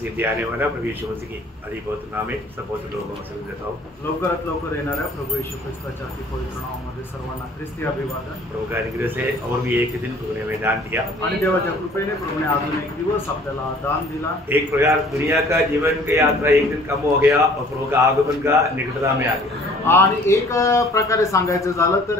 से आने वाला प्रभु यीशु मसीह की अधिक बहुत नामे सब बहुत लोगों को देता हूँ। लवकरात लवकर येणाऱ्या प्रभू येशू ख्रिस्ताच्या अति पवित्र नावामध्ये सर्वांना ख्रिस्ती अभिवादन। प्रभु का अनुग्रह से और भी एक दिन प्रभु ने हमें दान दिया आणि देवाच्या कृपेने प्रभूने अजून एक दिवस आपल्याला दान दिला। एक प्रकार दुनिया का जीवन की यात्रा एक दिन कम हो गया और प्रभु का आगमन का निकटता में आ गया। आणि एक प्रकारे सांगायचं झालं तर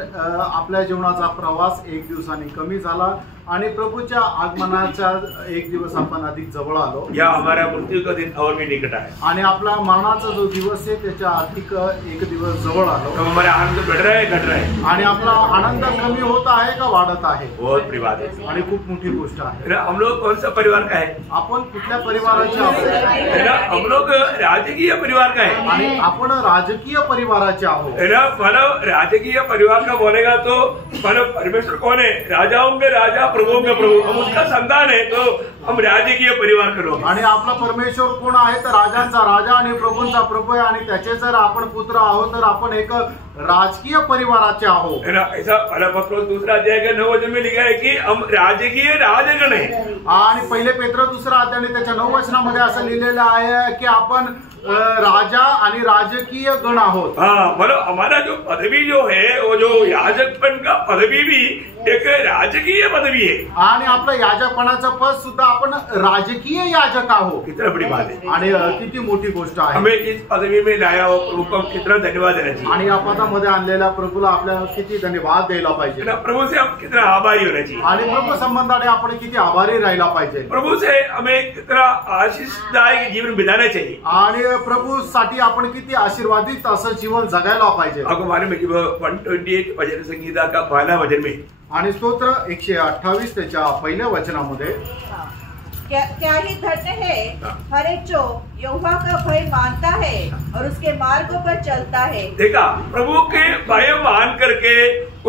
आपल्या जीवनाचा प्रवास एक दिवसाने कमी झाला आणि प्रभूच्या आगमनाचा एक दिवस आपण अधिक जवळ आलो। या हमारा मृत्यू का दिन और भी निकट है आणि आपला मरणाचा जो दिवस आहे त्याच्या अधिक एक दिवस जवळ आलो। तो हमारा आनंद बढ़ रहा है घट रहा है आणि आपला आनंद कमी होत आहे का वाढत आहे? बहुत बड़ी बात है आणि खूप मोठी गोष्ट आहे। हम लोग कौन सा परिवार का है? आपण कुठल्या परिवाराचे आहोत? हम लोग राजकीय परिवार का है आणि आपण राजकीय परिवाराचे आहोत। मानव राजकीय परिवार का बोलेगा तो मानव परमेश्वर कौन है? राजाओं के राजा प्रभुओं का प्रभु, हम उसका संतान है तो हम राजकीय परिवार के लोग। आणि आपला परमेश्वर कोण आहे तर राजांचा राजा आणि प्रभूंचा प्रभू आहे आणि त्याचे जर आपण पुत्र आहोत तर आपण एक राजकीय परिवाराचे आहोत। ऐसा पत्र दूसरा अध्याय के 9 वचन में लिखा है कि हम राजकीय राजगण है। आणि पहिले पेत्र दुसरा अध्याय त्याच्या 9 वचनामध्ये असं लिहिलेलं आहे की आपण राजा आणि राजकीय गण आहोत। हाँ, मतलब हमारा जो पदवी जो है वो जो याजकपन का पदवी भी एक राजकीय पदवी है आणि आपलं याजकपणाचं पद सुद्धा आपण राजकीय याजक आहोत। कितना बड़ी बात है आणि किती मोठी गोष्ट आहे। हमें इस पदवी में लाया हो प्रभु को कितना धन्यवाद देना चाहिए आणि या पदामध्ये आणलेल्या प्रभूला आपल्याला किती धन्यवाद द्यायला पाहिजे। प्रभु से हम कितना आभारी होना चाहिए आणि प्रभू संबंधाने आपण किती आभारी राहायला पाहिजे। प्रभु से हमें कितना आशीषदायक जीवन बिताना चाहिए आणि प्रभू साठी आपण किती आशीर्वादित असं जीवन जगायला पाहिजे। आपको मालूम है कि 128 भजन संगीता का पहला भजन में आणि स्तोत्र 128 त्याच्या पहिल्या वचनामध्ये क्या ही धन्य है हर एक जो यहोवा का भय मानता है और उसके मार्गों पर चलता है। देखा, प्रभु के भय मान करके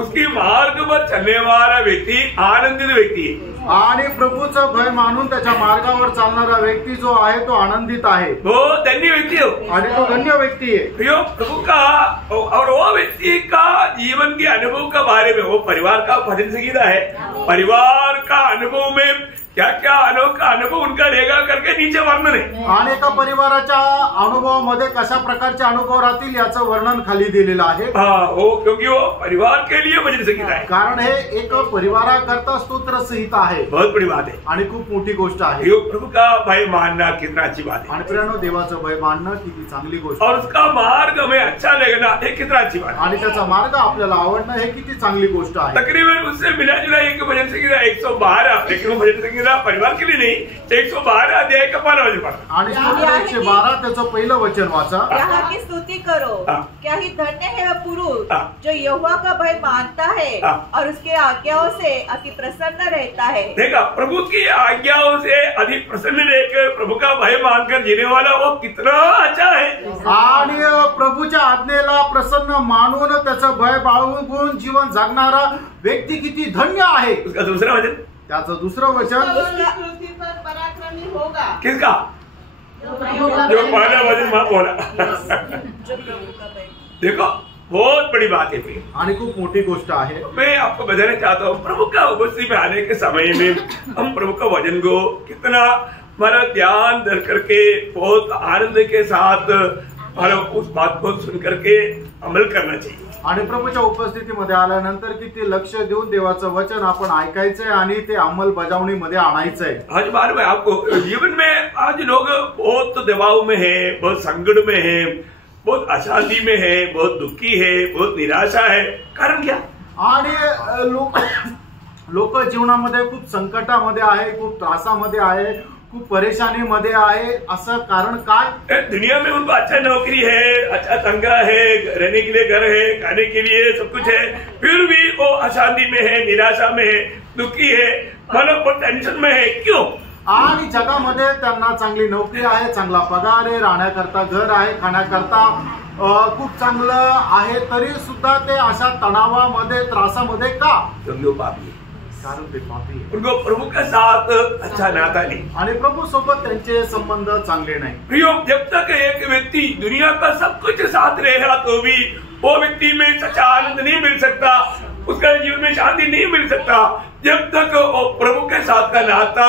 उसकी मार्ग पर चलने वाला व्यक्ति आनंदित व्यक्ति है। आणि प्रभूचं भय मानून त्याच्या मार्गावर चालणारा व्यक्ती जो आहे तो आनंदित आहे, वो धन्य व्यक्ति हो आणि तो धन्य व्यक्ती आहे। प्रभु का और वो व्यक्ति का जीवन के अनुभव के बारे में वो परिवार का भजन संगीता है। परिवार का अनुभव में क्या क्या अनोखा अनुभव उनका रहेगा करके नीचे वर्णन है। आणि एका परिवाराच्या अनुभवामध्ये कशा प्रकारचे अनुभव राहतील याचं वर्णन खाली दिलेलं आहे। वो क्योंकि वो परिवार के लिए भजन संगीता है, कारण हे एक परिवाराकरता स्तोत्र संहिता आहे। बहुत बड़ी बात है आणि खूप मोठी गोष्ट आहे। प्रभु का भय मानना कितना अच्छी बात है आणि प्रियानो देवाचं भय मानणं किती चांगली गोष्ट और उसका मार्ग हमें अच्छा लगना ये कितना अच्छी बात है आणि त्याचा मार्ग आपल्याला आवडणं हे किती चांगली गोष्ट आहे। तकरीबन उससे मिला जुला एक भजन संगीता 112 लेकिन भजन संगीता परिवार के लिए नहीं 112 अध्याय का पहला वचन पढ़ा आणि स्तोत्र 112 त्याचं पहिलं वचन वाचा। यहाँ की स्तुति करो, क्या ही धन्य है वह पुरुष जो यहोवा का भय मानता है और उसके आज्ञाओं से अति प्रसन्न रहता है। देखा, प्रभु की आज्ञाओं से अधिक प्रसन्न रहकर प्रभु का भय मानकर जीने वाला वो कितना अच्छा है। आणि प्रभूच्या आज्ञेला प्रसन्न मानून त्याचं भय बाळगून जीवन जगणारा व्यक्ती किती धन्य आहे। उसका दूसरा वचन, त्याचं दुसरं वचन पराक्रमी होगा। किसका? जो पहला वचन मां बोला। देखो, बहुत बड़ी बात है फिर, आणि खूप मोठी गोष्ट आहे। मैं आपको बताना चाहता हूँ प्रभु का उपस्थिति में आने के समय में हम प्रभु का वचन को कितना हमारा ध्यान धर करके बहुत आनंद के साथ उस बात को सुन करके अमल करना चाहिए। आणि प्रभूच्या उपस्थितीमध्ये आल्यानंतर किती लक्ष देऊन देवाचं वचन आपण ऐकायचंय आणि ते अंमलबजावणीमध्ये आणायचंय। आज मालूम है आपको, जीवन में आज लोग बहुत दबाव में है, बहुत संकट में है, बहुत अशांति में है, बहुत दुखी है, बहुत निराशा है। कारण क्या? आणि लोक जीवनामध्ये खूप संकटामध्ये आहे, खूप त्रासामध्ये आहे, खूप परेशानीमध्ये आहे। असं कारण काय? दुनिया में उनको अच्छा नौकरी है, अच्छा तंगा है, रहने के लिए घर है, खाने के लिए सब कुछ है, फिर भी वो अशांति में है, निराशा में है, दुखी है, मतलब टेंशन में है। क्यों? आणि जगामध्ये त्यांना चांगली नोकरी आहे, चांगला पगार आहे, राहण्याकरता घर आहे, खाण्याकरता खूप चांगलं आहे, तरी सुद्धा ते अशा तणावामध्ये त्रासामध्ये का? कारण ते पापी आहे। उनको प्रभु के साथ अच्छा नाता नहीं आणि प्रभु सोबत त्यांचे संबंध चांगले नाही। प्रियो, जब तक एक व्यक्ति दुनिया का सब कुछ साथ रहेगा तो भी वो व्यक्ति में सच्चा आनंद नहीं मिल सकता, उसका जीवन में शांति नहीं मिल सकता जब तक वो प्रभु के साथ का नाता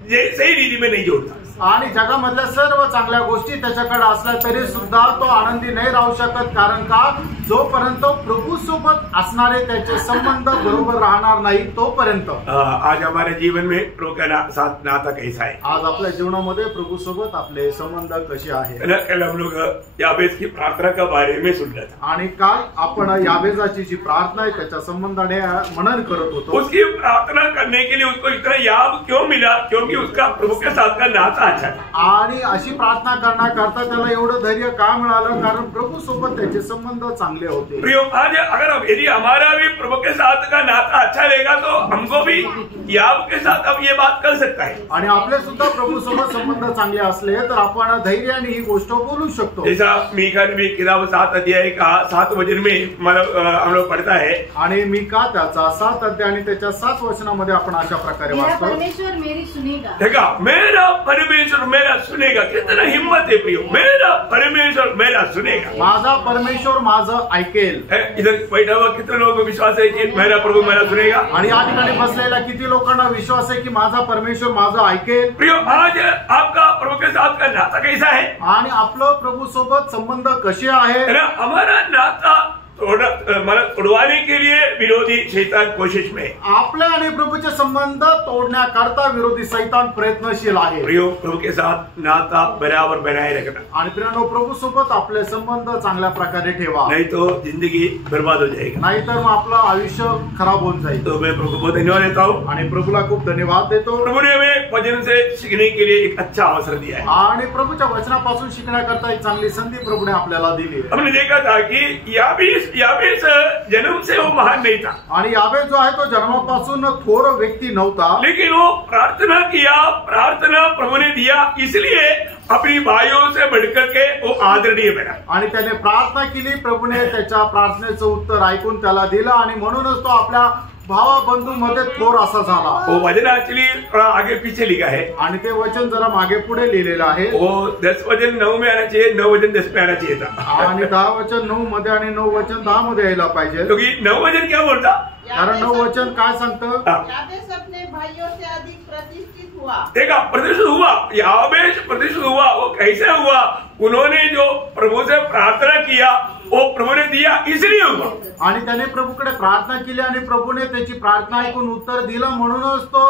सही रीति में नहीं जोड़ता। आणि जगामधल्या सर्व चांगल्या गोष्टी त्याच्याकडे असल्या तरी सुद्धा तो आनंदी नाही राहू शकत, कारण का जोपर्यंत प्रभू सोबत असणारे त्याचे संबंध बरोबर राहणार नाही तोपर्यंत। आज हमारे जीवन में प्रभु का साथ नाता कैसा है? आज आपल्या जीवनामध्ये प्रभु सोबत आपले संबंध कसे आहे? कल हम लोग याबेस की प्रार्थना के बारे में सुन रहे थे आणि काल आपण याबेजाची जी प्रार्थना आहे त्याच्या संबंधाने मनन करत होतो। उसकी प्रार्थना करने के लिए उसको इतना याब क्यों मिला? क्योंकि उसका प्रभु के साथ का नाता अच्छा है। आणि अशी प्रार्थना करण्याकरता त्याला एवढं धैर्य का मिळालं? कारण प्रभु सोबत त्याचे संबंध चांगले होते। प्रियो, आज अगर यदि हमारा भी प्रभु के साथ का नाता अच्छा रहेगा तो हमको भी याब के साथ अब ये बात कर सकता है। आणि आपले सुद्धा प्रभु सोबत संबंध चांगले असले तर आपण धैर्याने ही गोष्ट बोलू शकतो। जैसा मीका नबी किताब 7 अध्याय का 7 वचन में हम लोग पढ़ता है, आणि मीका त्याचा 7 अध्याय आणि त्याच्या 7 वचनामध्ये आपण अशा प्रकारे वाचतो, परमेश्वर मेरी सुनेगा। देखा, मेरा परमेश्वर मेरा सुनेगा। कितना हिम्मत है प्रियो, मेरा परमेश्वर मेरा सुनेगा। माझा परमेश्वर माझं ऐकेल। इधर बैठा हुआ कितने लोगों को विश्वास है कि मेरा प्रभु मेरा सुनेगा? आणि या ठिकाणी बसलेल्या किती लोकांना विश्वास आहे की माझा परमेश्वर माझं ऐकेल? प्रियो, आज आपका प्रभु के साथ का नाता कैसा है? आणि आपलं प्रभु सोबत संबंध कसे आहे? हमारा नाता तोड़वाने के लिए विरोधी शैतान कोशिश में। आपल्या आणि प्रभूचे संबंध तोडण्याकरता विरोधी शैतान प्रयत्नशील आहे। प्रियो, प्रभु के साथ नाता बराबर बनाए रखना। आणि प्रियानो, प्रभु सोबत आपले संबंध चांगल्या प्रकारे ठेवा, नहीं तो जिंदगी बर्बाद हो जाएगी, नाहीतर मग आपलं आयुष्य खराब होऊन जाईल। तो मैं प्रभु को धन्यवाद देता हूँ आणि प्रभूला खूप धन्यवाद देतो। प्रभु ने हमें वचन से सीखने के लिए एक अच्छा अवसर दिया है। आणि प्रभूच्या वचनापासून शिकण्याकरता एक चांगली संधी प्रभूने आपल्याला दिली। हमने देखा था कि याबेस जन्म से वो महान नहीं था, आणि याबेस जो आहे तो जन्मापासून थोर व्यक्ती नव्हता, लेकिन वो प्रार्थना किया, प्रार्थना प्रभु ने दिया, इसलिए अपनी भाइयों से बढ़कर के वो आदरणीय बना। आणि त्याने प्रार्थना केली, प्रभूने त्याच्या प्रार्थनेचं उत्तर ऐकून त्याला दिलं आणि म्हणूनच तो आपल्या भावा बंधू मध्ये थोर असा झाला। वो वचन एक्चुअली थोड़ा आगे पीछे लिखा है, आणि ते वचन जरा मागे पुढे लिहिलेलं आहे। वो 10 वचन 9 में आना चाहिए, 9 वचन 10 में आना चाहिए था, आणि 10 वचन 9 मध्ये आणि 9 वचन 10 मध्ये यायला पाहिजे, क्योंकि 9 वचन क्या बोलता? कारण 9 वचन काय सांगतं? याबेस अपने भाइयों से अधिक प्रतिष्ठित हुआ। देखा, प्रतिष्ठित हुआ, याबेस प्रतिष्ठित हुआ। वो कैसे हुआ? उन्होंने जो प्रभु से प्रार्थना किया वो प्रभु ने दिया, इसलिए हुआ। आणि त्याने प्रभूकडे प्रार्थना केली आणि प्रभूने त्याची प्रार्थना ऐकून उत्तर दिलं, म्हणूनच तो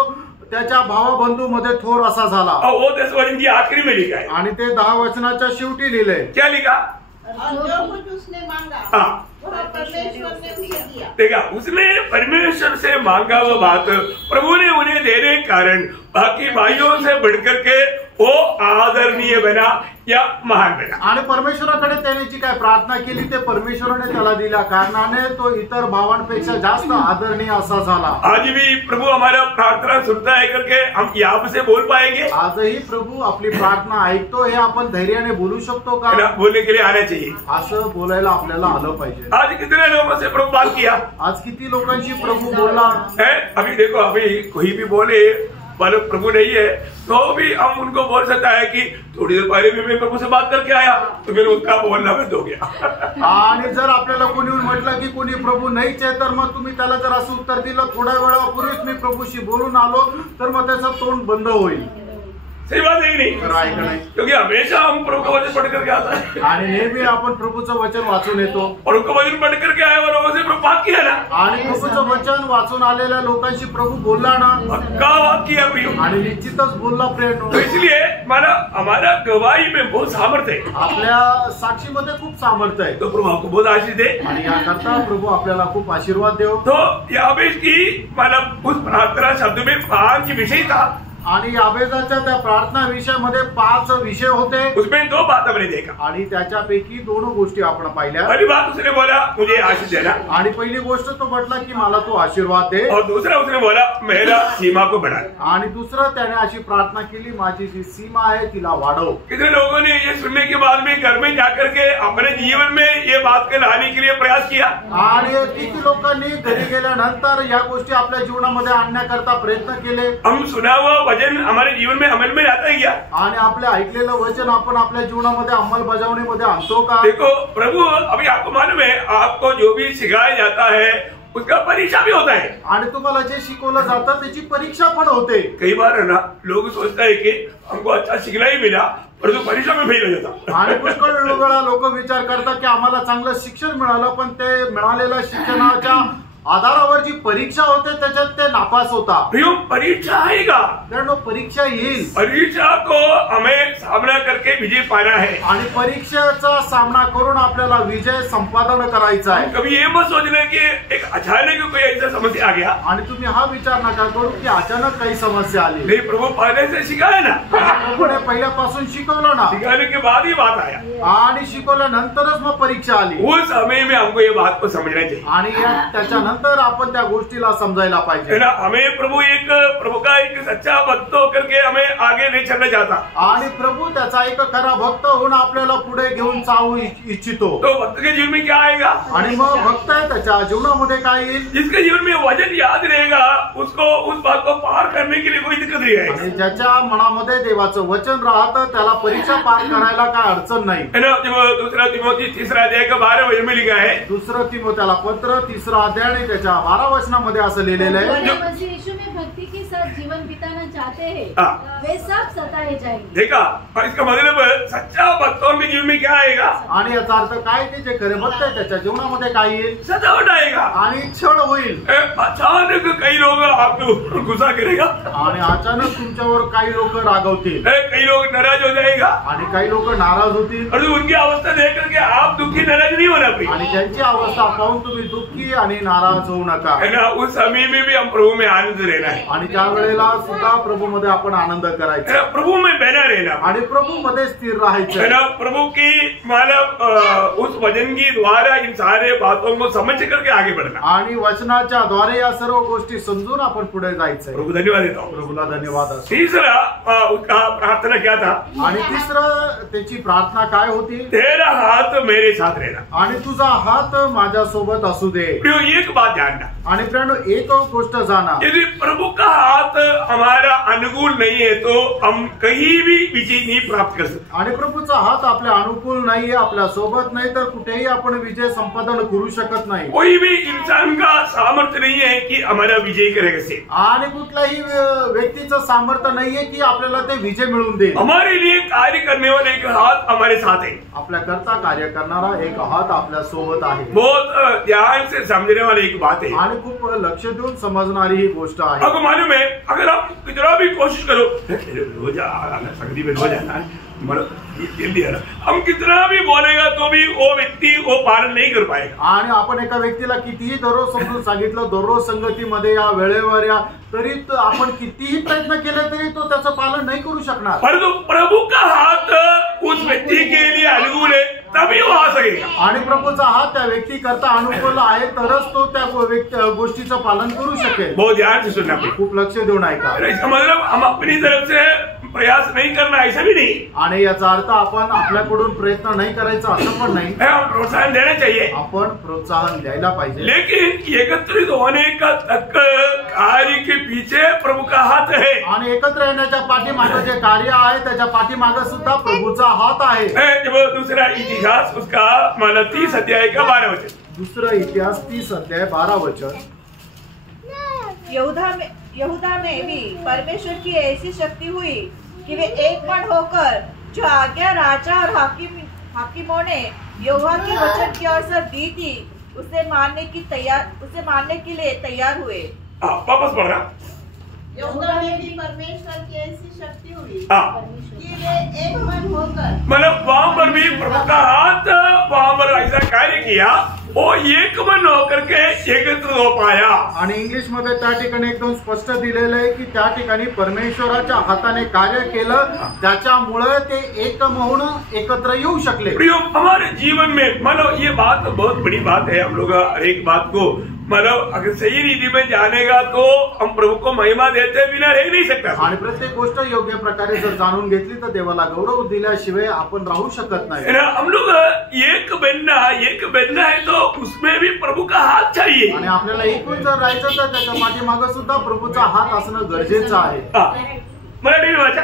त्याच्या भावा बंधू मध्ये थोर असा झाला। और वो 10 वचन की आखिरी में लिखा है, आणि ते 10 वचनाच्या शेवटी लिहिलंय। क्या लिखा? जो कुछ उसने मांगा हाँ, वह परमेश्वर ने उसे दिया। देखा, उसने परमेश्वर से मांगा वो बात प्रभु ने उन्हें देने के कारण बाकी भाइयों से बढ़कर के वो आदरणीय बना या महान बना। आणि परमेश्वराकडे त्याने जी काय प्रार्थना केली ते परमेश्वराने त्याला दिल्या कारणाने तो इतर भावांपेक्षा जास्त आदरणीय असा झाला। आज भी प्रभु हमारा प्रार्थना सुनता है करके हम यहाँ से बोल पाएंगे? आजही प्रभू आपली प्रार्थना ऐकतो, हे आपण धैर्याने बोलू शकतो का? बोलने के लिए आना चाहिए। असं बोलायला आपल्याला आलं पाहिजे। आज कितने लोगों से प्रभु बात किया? आज किती लोकांशी प्रभू बोलला है? अभी देखो, अभी कोई भी बोले मानो प्रभु नहीं है तो भी हम उनको बोल सकता है कि थोड़ी देर पहले भी मैं प्रभु से बात करके आया, तो फिर उसका बोलना बंद हो गया। आणि जर आपल्याला कोणी म्हटलं की कोणी प्रभू नाहीच आहे तर मग तुम्ही त्याला जर असं उत्तर दिलं थोड्या वेळापूर्वीच मी प्रभूशी बोलून आलो, तर मग त्याचं तोंड बंद होईल। सही बात है नहीं? क्योंकि हमेशा हम प्रभु का वचन पढ़ करके आता है आणि नेहमी आपण प्रभूचं वचन वाचून येतो, और उनको वचन पढ़ करके आए और लोगों से प्रभु बात किया ना, आणि प्रभूचं वचन वाचून आलेल्या लोकांशी प्रभू बोलला ना, पक्का बात किया प्रियो, आणि निश्चितच बोलला प्रेरणो। तो इसलिए हमारा गवाही में बहुत सामर्थ्य है, आपल्या साक्षीमध्ये खूप सामर्थ्य आहे। तो प्रभु आपको बहुत आशीष दे आणि याकरता प्रभू आपल्याला खूप आशीर्वाद देव। तो याबेस की मतलब उस प्रार्थना शब्द में 5 विषय था, आणि याबेजाच्या त्या प्रार्थना विषयामध्ये 5 विषय होते, उसमें 2 बात हमने देखा, आणि त्याच्यापैकी 2 गोष्टी आपण पाहिल्या। पहली बात उसने बोला मुझे आशीष देना, आणि पहिली गोष्ट तो म्हटला की मला तू आशीर्वाद दे, और दूसरा उसने बोला मेरा सीमा को बढ़ा, आणि दुसरं त्याने अशी प्रार्थना केली माझी जी सीमा आहे तिला वाढव। कितने लोगों ने ये सुनने के बाद में घर में जाकर के अपने जीवन में ये बात को लाने के लिए प्रयास किया, आणि किती लोकांनी घरी गेल्यानंतर या गोष्टी आपल्या जीवनामध्ये आणण्याकरता प्रयत्न केले। हम सुना हुआ वचन हमारे जीवन में अमल में आता है क्या? आणि आपल्या ऐकलेलं वचन आपण आपल्या जीवनामध्ये अंमलबजावणीमध्ये आणतो का? देखो प्रभु, अभी आपको मालूम है आपको जो भी सिखाया जाता है उसका परीक्षा भी होता है। आणि तुम्हाला जे शिकवलं जातं त्याची परीक्षा पण होते। कई बार है ना लोग सोचता है कि हमको अच्छा सीखना ही मिला परंतु परीक्षा में फेल हो जाता। आणि पुष्कळ वेळा लोक विचार करतात की आम्हाला चांगलं शिक्षण मिळालं पण ते मिळालेल्या शिक्षणाच्या आधारावर जी परीक्षा होते त्याच्यात ते नापास होता। प्रियो परीक्षा आएगा, परीक्षा येईल, परीक्षा को हमें सामना करके विजय पाना है आणि परीक्षेचा सामना करून आपल्याला विजय संपादन करायचा आहे। कभी ये मत सोचना कि एक अचानक कोई ऐसा समस्या आ गया, आणि तुम्ही हा विचार नका करू की अचानक काही समस्या आली। नहीं, प्रभु पहले से सिखाया ना, प्रभूने पहिल्यापासून शिकवलं ना, सिखाने के बाद ही बात आया आणि शिकवल्यानंतरच मग परीक्षा आली। उस समय में हमको ये बात को समझना चाहिए आणि त्याच्यानंतर आपण त्या गोष्टीला समजायला पाहिजे। हमें प्रभु का एक सच्चा भक्त होकर के हमें आगे नहीं चलना चाहता, आणि प्रभू त्याचा एक खरा भक्त होऊन आपल्याला पुढे घेऊन जाऊ इच्छितो। तो भक्त के जीवन में क्या आएगा? आणि मग भक्त आहे त्याच्या जीवनामध्ये काय येईल? जिसके जीवन में वचन याद रहेगा उसको उस बात को पार करने के लिए कोई दिक्कत नहीं है। आणि ज्याच्या मनामध्ये देवाचं वचन राहतं त्याला परीक्षा पार करायला काय अडचण नाही। दूसरा तिमोथी 3 अध्याय का 12 वचन में लिखा है, दुसरं तिमोथेला पत्र 3 अध्याय आणि त्याच्या 12 वचनामध्ये असं लिहिलेलं आहे, मसीह यीशु में भक्ति के साथ जीवन बिताना चाहते हैं वे सब सताए जाएंगे। देखा, इसका मतलब सच्चा भक्तों के जीवन में क्या आएगा? आणि याचा अर्थ काय की जे खरे भक्त आहे त्याच्या जीवनामध्ये काय येईल? सतावट आएगा आणि छळ होईल। अचानक कई लोग आपके ऊपर गुस्सा करेगा आणि अचानक तुमच्यावर काही लोक रागवतील, कई लोग नाराज हो जाएगा आणि काही लोक नाराज होतील। और उनकी अवस्था देख करके आप दुखी नाराज नहीं होना चाहिए, आणि त्यांची अवस्था पाहून तुम्ही दुःखी आणि नाराज होऊ नका। है ना। उस समय में भी हम प्रभु में आनंद रहना है, आणि त्या वेळेला सुद्धा प्रभू मध्ये आपण आनंद करायचा, प्रभु में बना रहना, आणि प्रभू मध्ये स्थिर राहायचं है ना। प्रभु की मतलब उस वचन की द्वारा इन सारे बातों को समझ करके आगे बढ़ना, आणि वचनाच्या द्वारे या सर्व गोष्टी समजून आपण पुढे जायचंय। प्रभु धन्यवाद देता हूँ। प्रभूला धन्यवाद असो। तीसरा उसका प्रार्थना क्या था? आणि तिसरं त्याची प्रार्थना काय होती? तेरा हाथ मेरे साथ रहना, आणि तुझा हात माझ्या सोबत असू दे। प्रियो एक बात जानना, आणि प्रियानो एक गोष्ट जाना, यदि प्रभु का हाथ हमारा अनुकूल नहीं है तो हम कहीं भी विजय नहीं प्राप्त कर सकते। आणि प्रभूचा हात आपल्या अनुकूल नाहीये, आपल्या सोबत नाही तर कुठेही आपण विजय संपादन करू शकत नाही। कोई भी इंसान का सामर्थ्य नहीं है कि हमारा विजय करेगा से, आणि कुठल्याही व्यक्तीचं सामर्थ्य नाहीये की आपल्याला ते विजय मिळवून देईल। हमारे लिए कार्य करने वाले एक हाथ हमारे साथ है, आपल्या करता कार्य करणारा एक हात आपल्या सोबत आहे। बहुत ध्यान से समझने वाली एक बात है, आणि खूप लक्ष देऊन समजणारी ही गोष्ट आहे। आपको मालूम है अगर आप कितना भी कोशिश करो रोज आना संगति में रोज आना है, हम कितना भी बोलेगा तो भी वो व्यक्ति वो पालन नहीं कर पाएगा। आणि आपण एका व्यक्तीला कितीही दररोज समजून सांगितलं दररोज संगतीमध्ये या वेळेवर या, तरी आपण कितीही प्रयत्न केले तरी तो त्याचं पालन नाही करू शकणार। परंतु प्रभु का हाथ उस व्यक्ति के लिए अनुकूल है तभी वो आ सकेगा, आणि प्रभूचा हात त्या व्यक्ती करता अनुकूल आहे तरच तो त्या गोष्टीचं पालन करू शकेल। बहुत ध्यान से सुनना पड़ेगा, खूप लक्ष देऊन ऐका। इसका मतलब हम अपनी तरफ से प्रयास नहीं करना ऐसा भी नहीं, आणि याचा अर्थ आपण आपल्याकडून प्रयत्न नाही करायचा असं पण नाही, हम प्रोत्साहन देना चाहिए, आपण प्रोत्साहन द्यायला पाहिजे। लेकिन एकत्रित होने का तक कार्य के पीछे प्रभु का हाथ है। आणि एकत्र येण्याच्या पाठीमागे जे कार्य आहे त्याच्या पाठीमागे सुद्धा प्रभूचा हात आहे। जब दूसरा इतिहास उसका मतलब 30 अध्याय का 12 वचन, दुसरा इतिहास 30 अध्याय 12 वचन, यहूदा में भी परमेश्वर की ऐसी शक्ति हुई कि वे एक मन होकर जो आज्ञा राजा और हाकिमों ने यहोवा के वचन की ओर से दी थी उसे मानने के लिए तैयार हुए। वापस पढ़ रहा, यहूदा में भी परमेश्वर की ऐसी शक्ति हुई हाँ, कि वे एक मन होकर, मतलब वहां पर भी प्रभु का हाथ वहां पर ऐसा कार्य किया वो एक मन होकर के एकत्र हो पाया। आणि इंग्लिश मध्ये त्या ठिकाणी एकदम स्पष्ट दिलेलं आहे की त्या ठिकाणी परमेश्वराच्या हाताने कार्य केलं त्याच्यामुळे ते एक होऊन एकत्र येऊ शकले। प्रियो हमारे जीवन में मानो ये बात बहुत बड़ी बात है, हम लोग हर एक बात को मतलब अगर सही रीति में जानेगा तो हम प्रभु को महिमा देते बिना रह नहीं सकता। आणि प्रत्येक गोष्ट योग्य प्रकारे जर जाणून घेतली तर देवाला गौरव दिल्याशिवाय आपण राहू शकत नाही। हम लोग एक बनना है तो उसमें भी प्रभु का हाथ चाहिए। आणि आपल्याला एकूण जर राहायचं तर त्याच्या पाठीमागे सुद्धा प्रभूचा हात असणं गरजेचं आहे। मराठी में वाचा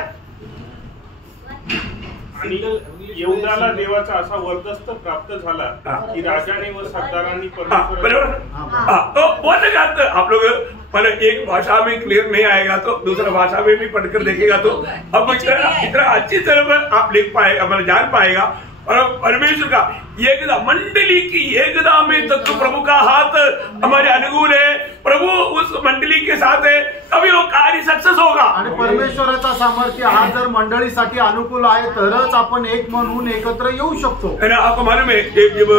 आणि यहूदाला देवाचा असा वरदस्त प्राप्त झाला की राजाने व सरदारांनी बरोबर। तो बोलने का आप लोग मतलब एक भाषा में क्लियर नहीं आएगा तो दूसरा भाषा में भी पढ़कर देखेगा तो अब इतना अच्छी तरह आप लिख पाएगा मतलब जान पाएगा। और परमेश्वर का एकता मंडली की एकता में तक तो प्रभु का हाथ हमारे अनुकूल है, प्रभु उस मंडली के साथ है, तभी वो कार्य सक्सेस होगा। आणि परमेश्वराचा सामर्थ्य हा जर मंडळीसाठी अनुकूल आहे तरच आपण एक मन होऊन एकत्र येऊ शकतो। है ना, आपको मालूम है जब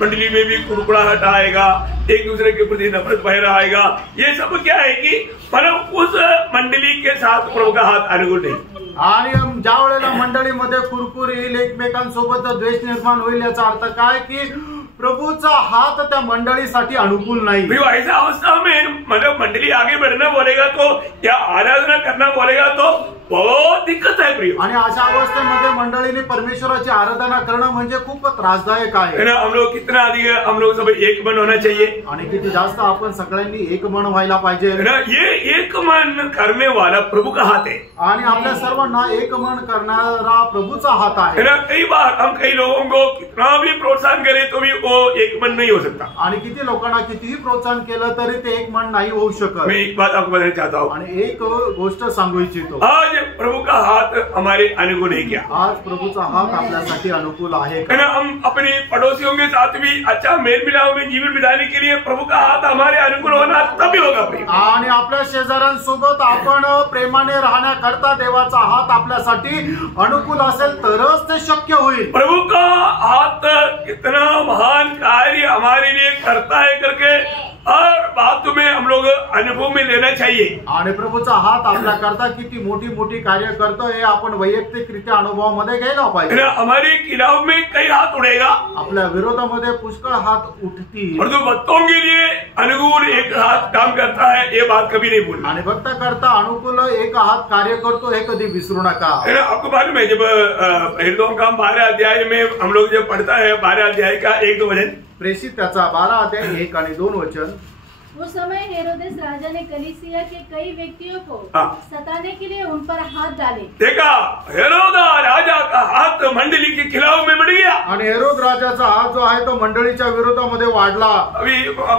मंडली में भी कुड़कुड़ाहट आएगा, एक दूसरे के प्रति नफरत भय आएगा, ये सब क्या है कि मतलब उस मंडली के साथ प्रभु का हाथ अनुकूल नहीं। आणि ज्या वेळेला मंडळीमध्ये कुरकुर येईल, एकमेकांसोबत द्वेष निर्माण होईल, याचा अर्थ काय की प्रभूचा हात त्या मंडळीसाठी अनुकूल नाही। ऐसा अवस्था में मतलब मंडली आगे बढ़ना बोलेगा तो या आराधना करना बोलेगा तो बहुत दिक्कत है प्रिय। आणि अशा अवस्थेमध्ये मंडळीने परमेश्वराची आराधना करणं म्हणजे खूप त्रासदायक आहे। हम लोग कितना अधिक हम लोग सब एक मन होना चाहिए आणि किती जास्त आपण सगळ्यांनी एक मन व्हायला पाहिजे। ये एक मन करने वाला प्रभु का हाथ है आणि आपल्या सर्वांना एक मन करणारा प्रभूचा हात आहे। कई बार हम कई लोगों को कितना भी प्रोत्साहन करें तो भी वो एक मन नहीं हो सकता। आणि किती लोकांना कितीही प्रोत्साहन केलं तरी ते एक मन नाही होऊ शकत। मैं एक बात आपको बताना चाहता हूँ आणि एक गोष्ट सांगू इच्छितो, आज प्रभु का हाथ हमारे अनुकूल है क्या? आज प्रभूचा हात आपल्यासाठी अनुकूल आहे का? हम अपने पड़ोसियों के साथ भी अच्छा मेल मिलाप में जीवन बिताने के लिए प्रभु का हाथ हमारे अनुकूल होना तभी होगा प्रिय। आणि आपल्या शेजाऱ्यांसोबत आपण प्रेमाने राहण्याकरता देवाचा हात आपल्यासाठी अनुकूल असेल तरच ते शक्य होईल। प्रभु का हाथ कितना महान कार्य हमारे लिए करता है करके और बात में हम लोग अनुभव में लेना चाहिए। आणि प्रभूचा हात आपल्या करता किती मोठी मोठी कार्य करतो हे आपण वैयक्तिकरित्या अनुभवामध्ये घ्यायला पाहिजे। हमारे खिलाफ में कई हाथ उड़ेगा, आपल्या विरोधामध्ये पुष्कळ हात उठतील, और तो भक्तों के लिए अनुकूल एक हाथ काम करता है, ये बात कभी नहीं भूलना। आणि भक्त करता अनुकूल एक हात कार्य करतो हे कधी विसरू नका। आपको मालूम है जब प्रेरितों का 12 अध्याय में हम लोग जब पढ़ता है 12 अध्याय का 1-2 वचन, प्रेषित त्याचा 12 अध्याय 1 आणि 2 वचन। उस समय हेरोदेस राजा ने कलीसिया के कई व्यक्तियों को सताने के लिए उन पर हाथ डाले। देखा हेरोदा राजा का हाथ मंडली के खिलाफ में बढ़ गया। आणि हेरोद राजाचा हात जो आहे तो मंडळीच्या विरोधामध्ये वाढला। अभी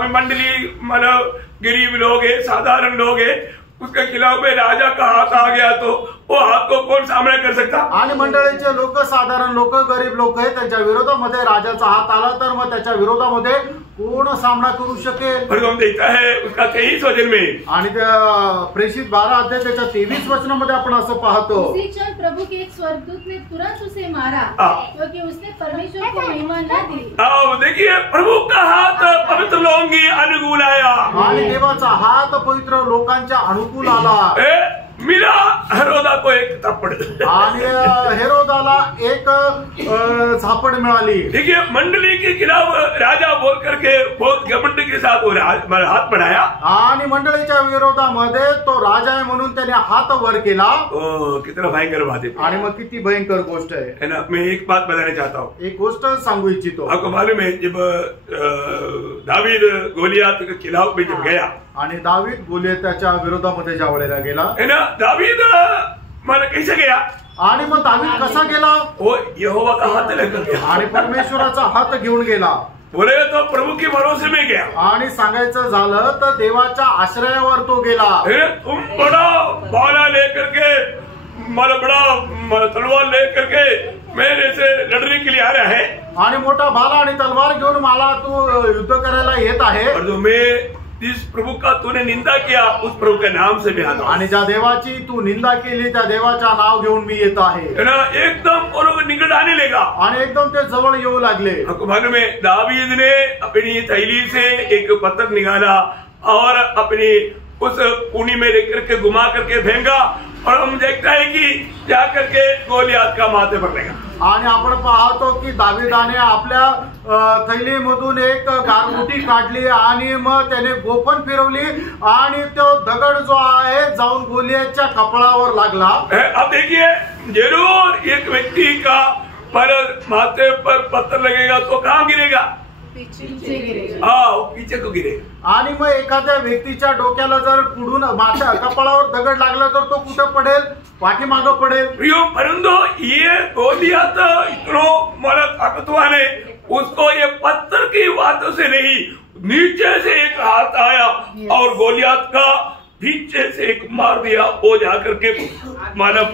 मंडली मतलब गरीब लोग है, साधारण लोग है, उसके खिलाफ में राजा का हाथ आ गया तो वो हाथ को कौन सामना कर सकता? आणि मंडळीचे लोक, साधारण लोक, गरीब लोक आहे, त्यांच्या विरोधामध्ये राजाचा हात आला तर मग त्याच्या विरोधामध्ये कोण सामना करू शकेल? और हम देखता है उसका 23 वचन में, आणि त्या प्रेषित 12 अध्याय त्याच्या 23 वचनामध्ये आपण असं पाहतो, उसी क्षण प्रभु के एक स्वर्गदूत ने तुरंत उसे मारा क्योंकि उसने परमेश्वर को महिमा न दी। देखिए प्रभु का हाथ पवित्र लोगों की अनुकूल आया आणि देवाचा हात पवित्र लोकांच्या अनुकूल आला। मिला हेरोदा को एक थप्पड़, आणि हेरोदाला एक झापड मिळाली। देखिए मंडली के खिलाफ राजा बोल करके बहुत घमंड के साथ वो हाथ बढ़ाया, आणि मंडळीच्या विरोधामध्ये तो राजा आहे म्हणून त्याने हात वर केला। कितना भयंकर बात है। आणि मग किती भयंकर गोष्ट आहे ना। मैं एक बात बताना चाहता हूँ, एक गोष्ट सांगू इच्छितो। आपको मालूम है जब दावीद गोलियात के खिलाफ में जब गया, आणि दावीद गोलियताच्या विरोधामध्ये ज्या वेळेला गेला, है ना, दावीद मला कैसे गया? आणि मग दावीद कसा गेला? वो यहोवा का हाथ लेकर गया आणि परमेश्वराचा हात घेऊन गेला। बोले तो प्रभु के भरोसे में गया। आणि सांगायचं झालं तर देवाच्या आश्रयावर तो गेला। तुम बड़ा भाला लेकर के, बड़ा तलवार लेकर के मेरे से लड़ने के लिए आ रहा है, आणि मोठा भाला आणि तलवार घेऊन मला तू युद्ध करायला येत आहे। और जो मैं जिस प्रभु का तूने निंदा किया उस प्रभु के नाम से मैं आता हूं। आणि ज्या देवाची तू निंदा केली त्या देवाच्या नाव घेऊन मी येत आहे। ना एकदम वो लोग निकट आने लगा, आणि एकदम ते जवळ येऊ लागले। आपको मालूम है दावीद ने अपनी थैली से एक पत्थर निकाला और अपनी उस पूनी में लेकर के घुमा करके फेंका, और हम देखता है कि जाकर के गोलियात का माथे पर लगा। आणि आपण पाहतो की दावीदाने आपल्या थैलीमधून एक गारमुठी काढली आणि मग त्याने गोफन फिरवली आणि तो दगड जो आहे जाऊन गोलियाच्या कपाळावर लागला। अब देखिए जरूर एक व्यक्ति का पर माथे पर पत्थर लगेगा तो कहाँ गिरेगा? पीछे गिरेगा। पीछे को गिरेगा। आणि मग एखाद्या व्यक्तीच्या डोक्याला जर पुढून माथा कपाळावर दगड लागला तर तो कुठे पडेल? पाठीमागं पडेल। प्रियो, परंतु ये गोलियत इतना मारा ताकतवान है, उसको ये पत्थर की बातों से नहीं, नीचे से एक हाथ आया और गोलियत का पीछे से एक मार दिया, वो जाकर के मानव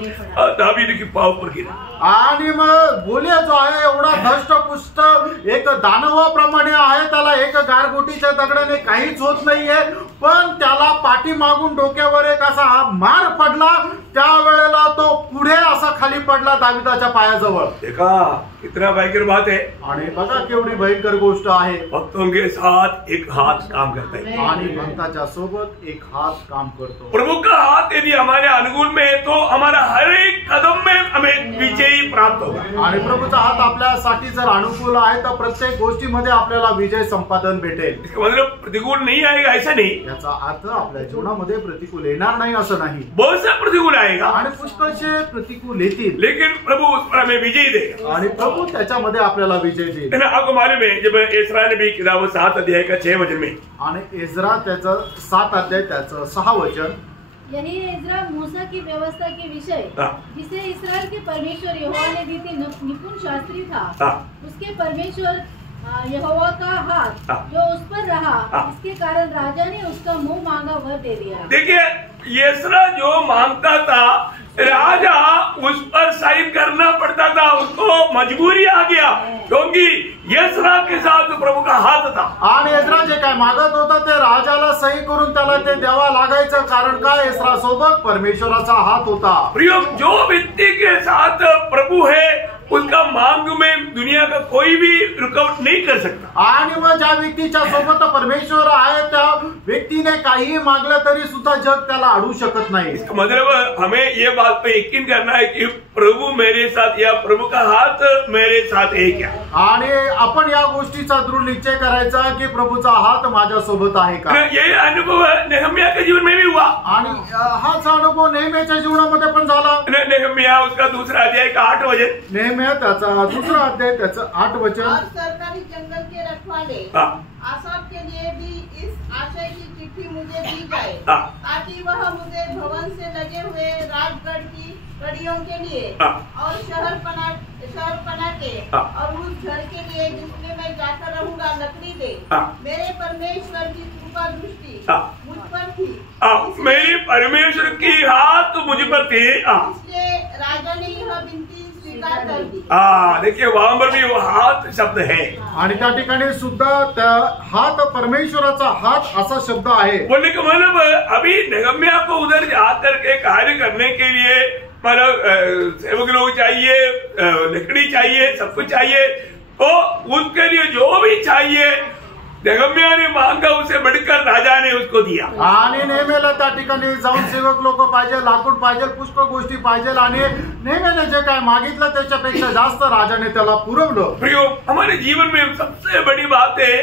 दावीद की पाव पर गिरा। आणि मग गोलिया जो आहे एवढा धष्टपुष्ट एक दानवाप्रमाणे आहे, त्याला एक गारगोटीच्या दगडाने काहीच होत नाहीये, पण त्याला पाठी मागून डोक्यावर एक असा मार पडला, त्यावेळेला तो पुढे असा खाली पडला दाविदाच्या पायाजवळ। देखा कितना भयंकर बात है, आणि बघा केवढी भयंकर गोष्ट आहे। भक्तों के साथ एक हाथ काम करता है आणि भक्ताच्या सोबत एक हात काम करतो। प्रभु का हाथ यदि हमारे अनुकूल में है तो हमारा हर एक कदम में हमें विजयी प्राप्त होगा। आणि प्रभूचा हात आपल्यासाठी जर अनुकूल आहे तर प्रत्येक गोष्टीमध्ये आपल्याला विजय संपादन भेटेल। इसका मतलब प्रतिकूल नहीं आएगा ऐसा नहीं, याचा अर्थ आपल्या जीवनामध्ये प्रतिकूल येणार नाही असं नाही, बहुत सा प्रतिकूल आएगा आणि पुष्कळशे प्रतिकूल येतील, लेकिन प्रभु उस पर हमें विजय देगा। आणि प्रभु त्याच्यामध्ये आपल्याला विजय देईल। है ना, आपको मालूम है जब एसरा ने भी किताब 7 अध्याय का 6 वचन में, आणि इस्रा त्याचं 7 अध्याय त्याचं 6 वचन, यही इस्रा मूसा की व्यवस्था के विषय जिसे इस्राएल के परमेश्वर यहोवा ने दी थी निपुण शास्त्री था, उसके परमेश्वर यहोवा का हाथ जो उस पर रहा, इसके कारण राजा ने उसका मुंह मांगा वर दे दिया। देखिए एसरा जो मांगता था राजा उस पर साइन करना पड़ता था, उसको मजबूरी आ गया, क्योंकि एसरा के साथ प्रभु का हाथ था। आणि इस्रा जे काय मागत होता ते राजाला सही करून त्याला ते द्यावा लागायचं, कारण काय इस्रा सोबत परमेश्वराचा हात होता। प्रियो, जो व्यक्ति के साथ प्रभु है उसका मांग में दुनिया का कोई भी रुकावट नहीं कर सकता। आणि मग ज्या व्यक्तीच्या सोबत परमेश्वर आहे त्या व्यक्तीने काही मागलं तरी सुद्धा जग त्याला अडवू शकत नाही। इसका मतलब हमें ये बात पे यकीन करना है कि प्रभु मेरे साथ या प्रभु का हाथ मेरे साथ है क्या। आणि आपण या गोष्टीचा दृढ निश्चय करायचा की प्रभूचा हात माझ्या सोबत आहे का। ये अनुभव नेहम्या के जीवन में भी हुआ, आणि हाच अनुभव नेहमीच्या जीवनामध्ये पण झाला। नेहम्या उसका 2 अध्याय का 8 वचन, नेहम्या त्याचा 2 अध्याय त्याचं 8 वचन, और सरकारी जंगल के रखवाले आसाफ के लिए भी इस आशय की चिट्ठी मुझे दी जाए, ताकि वह मुझे भवन से लगे हुए राजगढ़ की कड़ियों के लिए और शहर पना के और उस घर के लिए जिसमें मैं जाकर रहूंगा लकड़ी दे। मेरे परमेश्वर की कृपा दृष्टि मुझ पर थी, मेरी परमेश्वर की हाथ मुझ पर थी, इसलिए राजा ने यह विनती स्वीकार कर दी। देखिए वहां पर भी वो हाथ शब्द है, आणि त्या ठिकाणी सुद्धा त्या हात परमेश्वराचा हात असा शब्द आहे। बोलने का मतलब अभी नेहम्या को उधर जाकर के कार्य करने के लिए मतलब सेवक लोग चाहिए, लकड़ी चाहिए, सब कुछ चाहिए, तो उसके लिए जो भी चाहिए नेहम्या ने मांगा, उसे बढ़कर राजा ने उसको दिया। आणि नेहमीला त्या ठिकाणी जाऊन सेवक लोक पाहिजे, लाकूड पाहिजे, पुष्कळ गोष्टी पाहिजे, आणि नेहमीने जे काय मागितलं त्याच्यापेक्षा जास्त राजाने त्याला पुरवलं। प्रियो, हमारे जीवन में सबसे बड़ी बात है,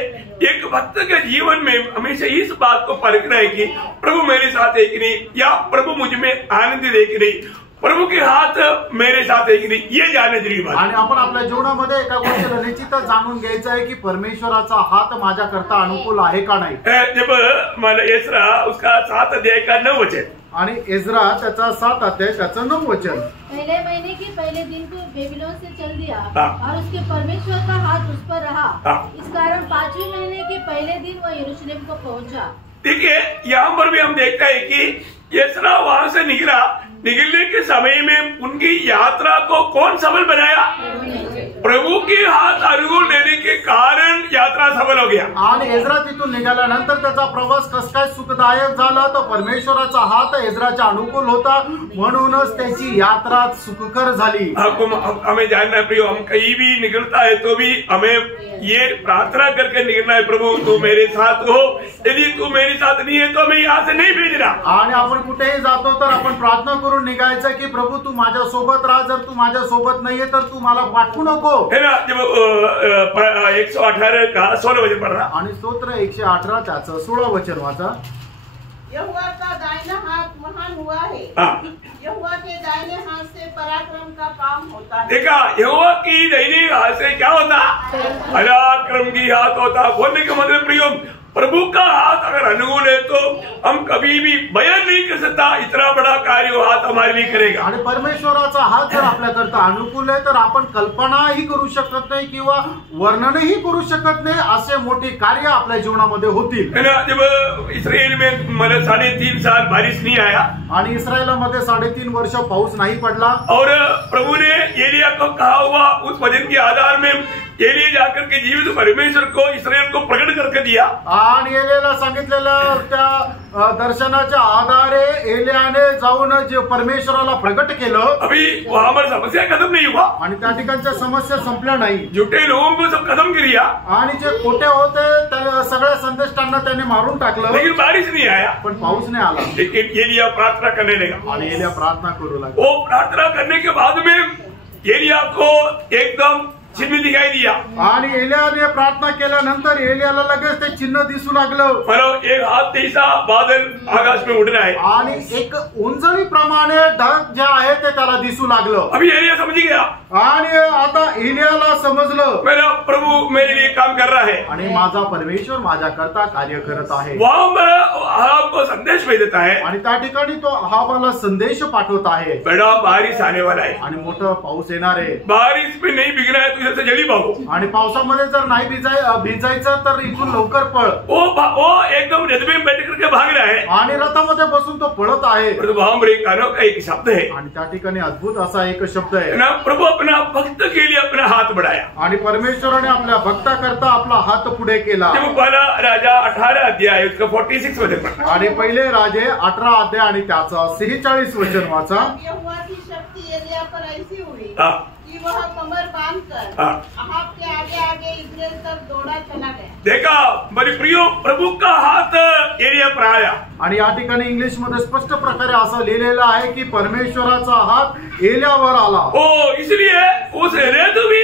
एक भक्त के जीवन में हमेशा इस बात को परखना है कि प्रभु मेरे साथ है कि नहीं, या प्रभु मुझ में आनंद दे कि नहीं, प्रभु के हाथ मेरे साथ है कि नहीं, ये जानने जरूरी बात। आणि आपण आपल्या जीवनामध्ये एका गोष्टीला निश्चितच जाणून घ्यायचं आहे की परमेश्वराचा हात माझ्या करता अनुकूल आहे का नाही। जब मला एसरा उसका 7 अध्याय का 9 वचन, आणि इस्रा त्याचा 7 अध्याय त्याचं 9 वचन, पहले महीने के पहले दिन को बेबीलोन से चल दिया और उसके परमेश्वर का हाथ उस पर रहा, इस कारण 5वें महीने के पहले दिन वह यरूशलेम को पहुंचा। देखिए यहाँ पर भी हम देखते हैं कि एसरा वहां से निकलने के समय में उनकी यात्रा को कौन सफल बनाया? प्रभु के हाथ अनुकूल देने के कारण यात्रा सफल हो गया। आणि इस्रा तिथून निघाल्यानंतर त्याचा प्रवास कस काय सुखदायक झाला, तो परमेश्वराचा हात इस्राच्या अनुकूल होता, म्हणूनच त्याची यात्रा सुखकर झाली। हमें जानना है प्रियो, हम कहीं भी निकलता है तो भी हमें ये प्रार्थना करके निकलना है, प्रभु तू मेरे साथ हो, यदि तू मेरे साथ नहीं है तो मैं यहाँ से नहीं भेजना। आणि आपण कुठेही जातो तर आपण प्रार्थना करून निघायचं की प्रभु तू माझ्या सोबत राहा, जर तू माझ्या सोबत नाहीये तर तू मला पाठवू नको। है ना, जब 118 का 16 वचन पढ़ रहा, आणि स्तोत्र 118 त्याचं 16 वचन वाचा। यहोवा का दाहिना हाथ महान हुआ है, यहोवा के दाहिने हाथ से पराक्रम का काम होता है। देखा, यहोवा की दाहिने हाथ से क्या होता? पराक्रम की हाथ होता। बोलने का मतलब प्रियो, प्रभु का हाथ अगर अनुकूल है तो हम कभी भी बयान नहीं कर सकता इतना बड़ा कार्य वो हाथ हमारे लिए करेगा। आणि परमेश्वराचा हात जर आपल्याकरता अनुकूल आहे तर आपण कल्पनाही करू शकत नाही किंवा वर्णनही करू शकत नाही असे मोठे कार्य आपल्या जीवनामध्ये होतील। है ना, जब इसराइल में मतलब 3.5 साल बारिश नहीं आया आणि इस्रायलमध्ये 3.5 वर्ष पाऊस नाही पडला और प्रभु ने एलिया को कहा हुआ उस वचन के आधार में एलिया जाकर के जीवित परमेश्वर को इसराइल को प्रकट करके दिया। आणि एलियाला सांगितलेलं त्या दर्शनाच्या आधारे एलियाने जाऊन जे परमेश्वराला प्रकट केलं। अभी वहां पर समस्या खत्म नहीं हुआ आणि त्या ठिकाणच्या समस्या संपल्या नाही। झूठे लोगों को सब खत्म किया आणि जे खोटे होते त्या सगळ्या संदेष्टांना त्याने मारून टाकलं, लेकिन बारिश नहीं आया। पण पाऊस नाही आला। लेकिन एलिया प्रार्थना करने लगा आणि एलिया प्रार्थना करू लागला। वो प्रार्थना करने के बाद में एलिया को एकदम चिन्ह दिखाई दिया आणि एलियाने प्रार्थना केल्यानंतर एलियाला लगेच ते चिन्ह दिसू लागलं। मतलब एक हाथ जैसा बादल आकाश में उड़ रहा है आणि एक उंजळी प्रमाणे ढग जे आहे ते त्याला दिसू लागलं। अभी एलिया समझ गया आणि आता एलियाला समजलं मेरा प्रभु मेरे लिए काम कर रहा है आणि माझा परमेश्वर माझ्याकरता कार्य करत आहे। वहां पर आपको संदेश भेज देता है आणि त्या ठिकाणी तो अहाबाला संदेश पाठवत आहे बड़ा बारिश आने वाला है आणि मोठा पाऊस येणार आहे। बारिश में नहीं बिगड़ा है तो इधर से जल्दी भागो। आणि पावसामध्ये जर नाही भिजायचं तर इथून लवकर पळ। वो एकदम रथ में बैठ करके भाग रहा है आणि रथामध्ये बसून तो पळत आहे। वहां पर एक कानों का एक शब्द है आणि त्या ठिकाणी अद्भुत असा एक शब्द आहे ना, प्रभु अपना भक्त के लिए अपना हाथ बढ़ाया आणि परमेश्वराने आपल्या भक्ताकरता आपला हात पुढे केला। जब पहला राजा 18 अध्याय उसका 46 वचन पढ़ा। आणि पहिले राजे 18 अध्याय आणि त्याचा 46 वचन वाचा। यहोवा की शक्ति एलिया पर ऐसी हुई हाँ। कि वह कमर बांधकर हाँ। अहाब के आगे आगे इस्राएल तक दौड़ा चला गया। देखा मेरे प्रियो, प्रभु का हाथ एलिया पर आया। आणि या ठिकाणी इंग्लिश मध्ये स्पष्ट प्रकारे असं लिहिलेलं आहे की परमेश्वराचा हात एलियावर आला। ओ इसलिए उस रथ भी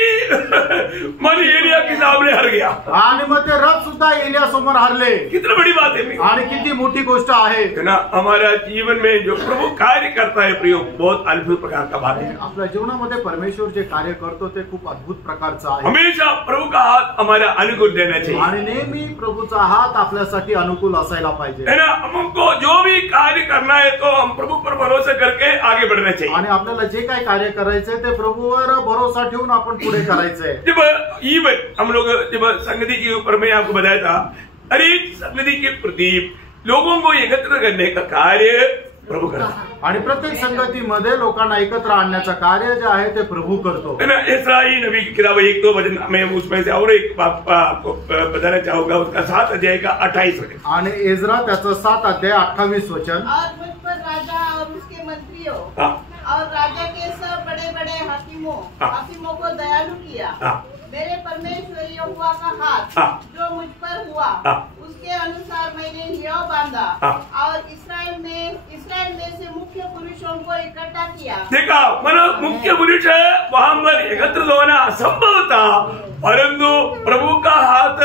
मन एलिया के सामने हर गया। आणि मग ते रथ सुद्धा एलिया समोर हरले। कितनी बड़ी बात है आणि किती मोठी गोष्ट आहे ना, हमारा जीवन में जो प्रभु कार्य करता है प्रियो, बहुत अद्भुत प्रकार का बात है। आपल्या जीवनामध्ये परमेश्वर जे कार्य करतो ते खूप अद्भुत प्रकारचं आहे। हमेशा प्रभु का हाथ हमारा अनुकूल देना चाहिए आणि नेहमी प्रभूचा हात आपल्यासाठी अनुकूल असायला पाहिजे। है ना, हमको जो भी कार्य करना है तो हम प्रभु पर भरोसा करके आगे बढ़ना चाहिए। आणि आपल्याला जे काय कार्य करायचंय ते प्रभूवर भरोसा ठेवून आपण पुढे करायचंय। जब इवन हम लोग जब संगति के ऊपर मैं आपको बताया था, अरे संगति के प्रति लोगों को एकत्र करने का कार्य प्रभु करता आणि प्रत्येक संगतीमध्ये लोकांना एकत्र आणण्याचं कार्य जे आहे ते प्रभू करतो। है ना, इस्राई नबी की किताब 1-2 वचन मैं उसमें से और एक आपको बताना चाहूंगा, उसका 7 अध्याय का 28 वचन। आणि इज्रा त्याचं 7 अध्याय 28 वचन। और मुझ पर राजा और उसके मंत्रियों और राजा के सब बड़े बड़े हाकिमों को दयालु किया। मेरे परमेश्वर यहोवा का हाथ जो मुझ पर हुआ उसके अनुसार मैंने हिया बांधा और इस्राएल में से मुख्य पुरुषों को इकट्ठा किया। देखा, मतलब मुख्य पुरुष वहां पर एकत्र होना असंभव था, परंतु प्रभु का हाथ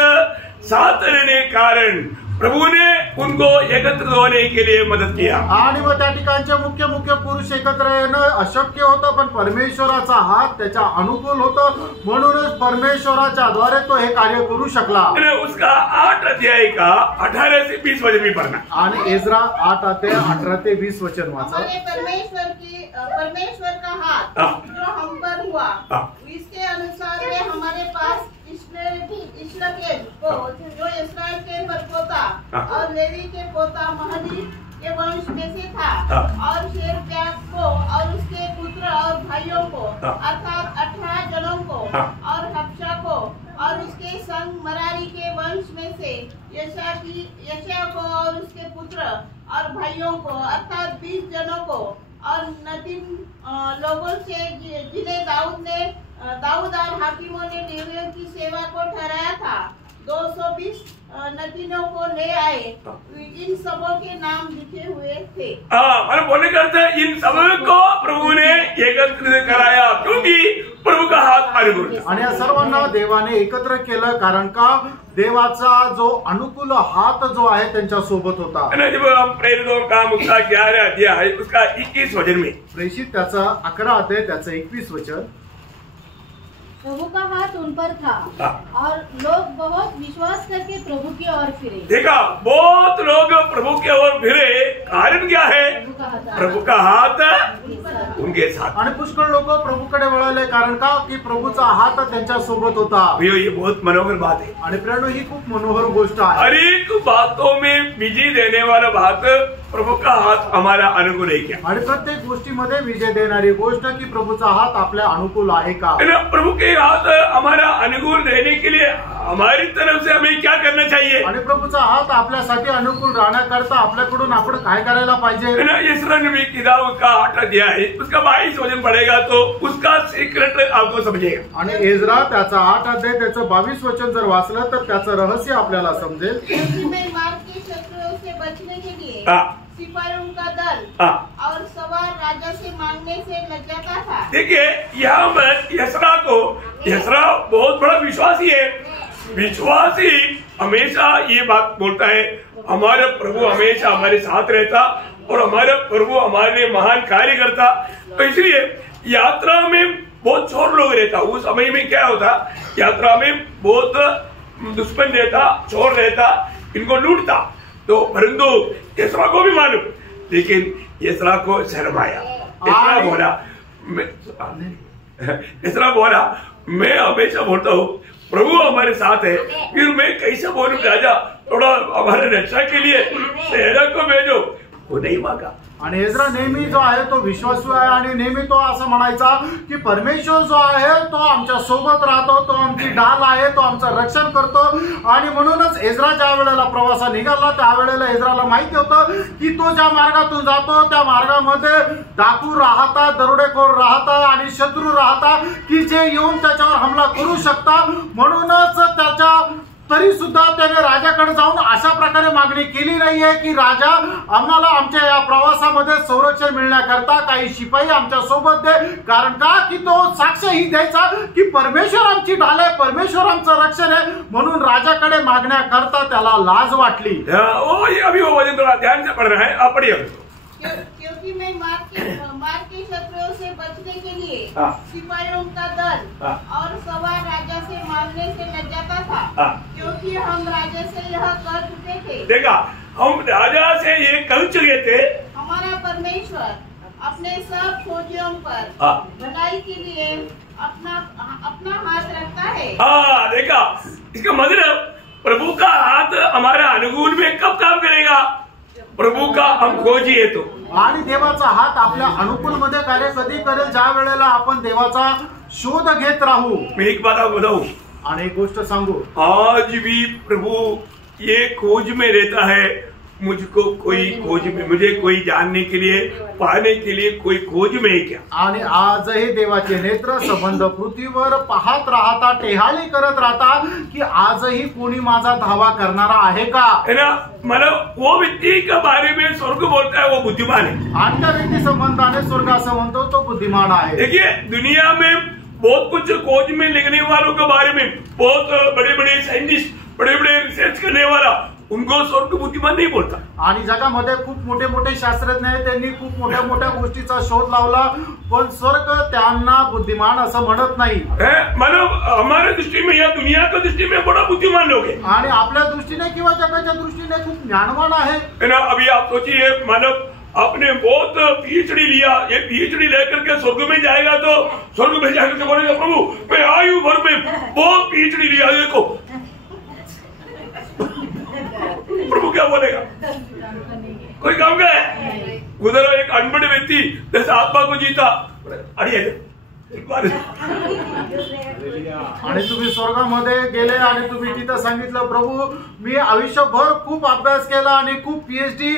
साथ रहने के कारण प्रभु ने उनको एकत्र होने के लिए मदद किया। आणि मग त्या ठिकाणचे मुख्य पुरुष एकत्र येणं अशक्य होतं, पण परमेश्वराचा हात त्याच्या अनुकूल होतं, म्हणूनच परमेश्वराच्या द्वारे तो हे कार्य करू शकला। उसका 8 अध्याय का 18 से 20 वचन भी पढ़ना। आणि इज्रा 8 अध्याय 18 ते 20 वचन वाचा। हमारे परमेश्वर का हाथ जो हम पर हुआ इसके अनुसार वे हमारे पास इश्लकेल को जो इस्राएल के परपोता और लेवी के पोता महली के वंश में से था और शेरब्याग को और उसके पुत्र और भाइयों को अर्थात 18 जनों को और हफ्शा को और उसके संग मरारी के वंश में से यशा को और उसके पुत्र और भाइयों को अर्थात 20 जनों को और नतीन लोगों से जिन्हें दाऊद और हाकिमों ने लेवियों की सेवा को ठहराया था 220 नतीनों को ले आए। इन सबों के नाम लिखे हुए थे। और बोलने का अर्थ है इन सबको प्रभु ने एकत्र कराया क्योंकि प्रभु का हात अनुकूल था। आणि या सर्वांना देवाने एकत्र केलं कारण का देवाचा जो अनुकूल हात जो आहे त्यांच्या सोबत होता। जब हम प्रेरितों का उसका 11 अध्याय उसका 21 वचन में प्रेषित त्याचा 11 अध्याय त्याचं 21 वचन। प्रभु का हाथ उन पर था और लोग बहुत विश्वास करके प्रभू की ओर फिरे। देखा, बहुत लोग प्रभु की ओर फिरे, कारण क्या है? प्रभू का हात उनके साथ। आणि पुष्कळ लोक प्रभूकडे वळाले, कारण का की प्रभूचा हात त्यांच्या सोबत होता। ये बहुत मनोहर बात है। आणि प्रेरणो, ही खूप मनोहर गोष्ट आहे। हर एक बातों में विजय देने वाला बात प्रभु का हाथ हमारा अनुकूल है क्या? आणि प्रत्येक गोष्टीमध्ये विजय देणारी गोष्ट की प्रभूचा हात आपल्या अनुकूल आहे का? प्रभु के हाथ हमारा अनुकूल रहने के लिए हमारी तरफ से हमें क्या करना चाहिए? आणि प्रभूचा हात आपल्यासाठी अनुकूल राहण्याकरता आपल्याकडून आपण काय करायला पाहिजे? इसरा ने भी किताब का 8 अध्याय उसका 22 वचन पढ़ेगा तो उसका सीक्रेट आपको समझेगा। आणि एजरा त्याचा 8 अध्याय त्याचं 22 वचन जर वाचलं तर त्याचं रहस्य आपल्याला समजेल। शत्रुओं से बचने के लिए सिपाहियों का दल और सवार राजा से मांगने से लजाता था। देखिए, यहाँ पर यसरा बहुत बड़ा विश्वासी है। विश्वासी हमेशा ये बात बोलता है, हमारा प्रभु हमेशा हमारे साथ रहता और हमारा प्रभु हमारे लिए महान कार्य करता। तो इसलिए यात्रा में बहुत चोर लोग रहता। उस समय में क्या होता, यात्रा में बहुत दुश्मन रहता, चोर रहता, इनको लूटता। तो परंतु यसरा को भी मालूम, लेकिन यसरा को शर्म आया। यसरा बोला मैं हमेशा बोलता हूँ प्रभु हमारे साथ है, फिर मैं कैसे बोलूं राजा थोड़ा हमारे रक्षा के लिए सेना को भेजो, वो नहीं मांगा। आणि एजरा नेहमी जो आहे तो विश्वासू आहे आणि नेहमी तो असं म्हणायचा की परमेश्वर जो आहे तो आमच्या सोबत राहतो, तो आमची ढाल आहे, तो आमचं रक्षण करतो। आणि म्हणूनच एजरा ज्या वेळेला प्रवासा निघाला त्यावेळेला एजराला माहिती होतं की तो ज्या मार्गातून जातो त्या मार्गामध्ये डाकू राहतात, दरोडेखोर राहतात आणि शत्रू राहतात की जे येऊन त्याच्यावर हमला करू शकतात। म्हणूनच त्याच्या तरी सुद्धा त्याने राजाकडे जाऊन अशा प्रकारे मागणी केली नाहीये की राजा आम्हाला आमच्या या प्रवासामध्ये संरक्षण मिळण्याकरता काही शिपाई आमच्या सोबत दे, कारण का की तो साक्ष ही द्यायचा की परमेश्वर आमची ढाल आहे, परमेश्वर आमचं रक्षण आहे। म्हणून राजाकडे मागण्याकरता त्याला लाज वाटली। अभी वो वचन थोड़ा ध्यान से पढ़ रहा है, आप पढ़िए। क्योंकि मैं मार के शत्रुओं से बचने के लिए सिपाहियों का दल और सवार राजा से मांगने से लजाता था, क्योंकि हम राजा से यह कह चुके थे। देखा, हम राजा से ये कह चुके थे, हमारा परमेश्वर अपने सब फौजियों पर भलाई के लिए अपना हाथ रखता है। देखा, इसका मतलब प्रभु का हाथ हमारा अनुकूल में कब काम करेगा? प्रभु का हम खोजिए तो। आणि देवाचा हात आपल्या अनुकूल मध्ये कार्य कधी करेल? ज्या वेळेला आपण देवाचा शोध घेत राहू। मैं एक बात आपको बताऊं, आणि एक गोष्ट सांगू, आज भी प्रभु ये खोज में रहता है। मुझको कोई खोज में, मुझे कोई जानने के लिए, पाने के लिए कोई खोज में है क्या? आणि आजही देवाचे नेत्र संबंध पृथ्वीवर पाहत राहता, टेहाळी करत राहता की आजही कोणी माझा धावा करणारा आहे का? है ना, मतलब वो व्यक्ति के बारे में स्वर्ग बोलता है वो बुद्धिमान है। आणि त्या व्यक्ती संबंधाने स्वर्ग असं म्हणतो तो बुद्धिमान आहे। देखिए, दुनिया में बहुत कुछ खोज में लिखने वालों के बारे में, बहुत बड़े बड़े साइंटिस्ट, बड़े बड़े रिसर्च करने वाला, उनको स्वर्ग बुद्धिमान नहीं बोलता। आणि जगामध्ये खूप मोठे मोठे शास्त्रज्ञ आहेत, त्यांनी खूप मोठ्या मोठ्या गोष्टीचा शोध लावला, पण स्वर्ग त्यांना बुद्धिमान असं म्हणत नाही। मतलब हमारे दृष्टि में या दुनिया की दृष्टि में बड़ा बुद्धिमान लोग हैं, आणि आपल्या दृष्टीने किंवा जगाच्या दृष्टीने खूप ज्ञानवान आहे ना। अभी आप सोचिए, मानव आपने बहुत पीएचडी लिया, ये पीएचडी लेकर के स्वर्ग में जाएगा तो स्वर्ग में जाकर के बोलेगा प्रभु मैं आयु भर में बहुत पीएचडी लिया, देखो प्रभु क्या बोलेगा? कोई काम का है? उधर एक अनपढ़ व्यक्ति जैसे आत्मा को जीता, आणि तुम्ही स्वर्गामध्ये गेले आणि तुम्ही तिथं सांगितलं प्रभू मी आयुष्यभर खूप अभ्यास केला आणि खूप पीएचडी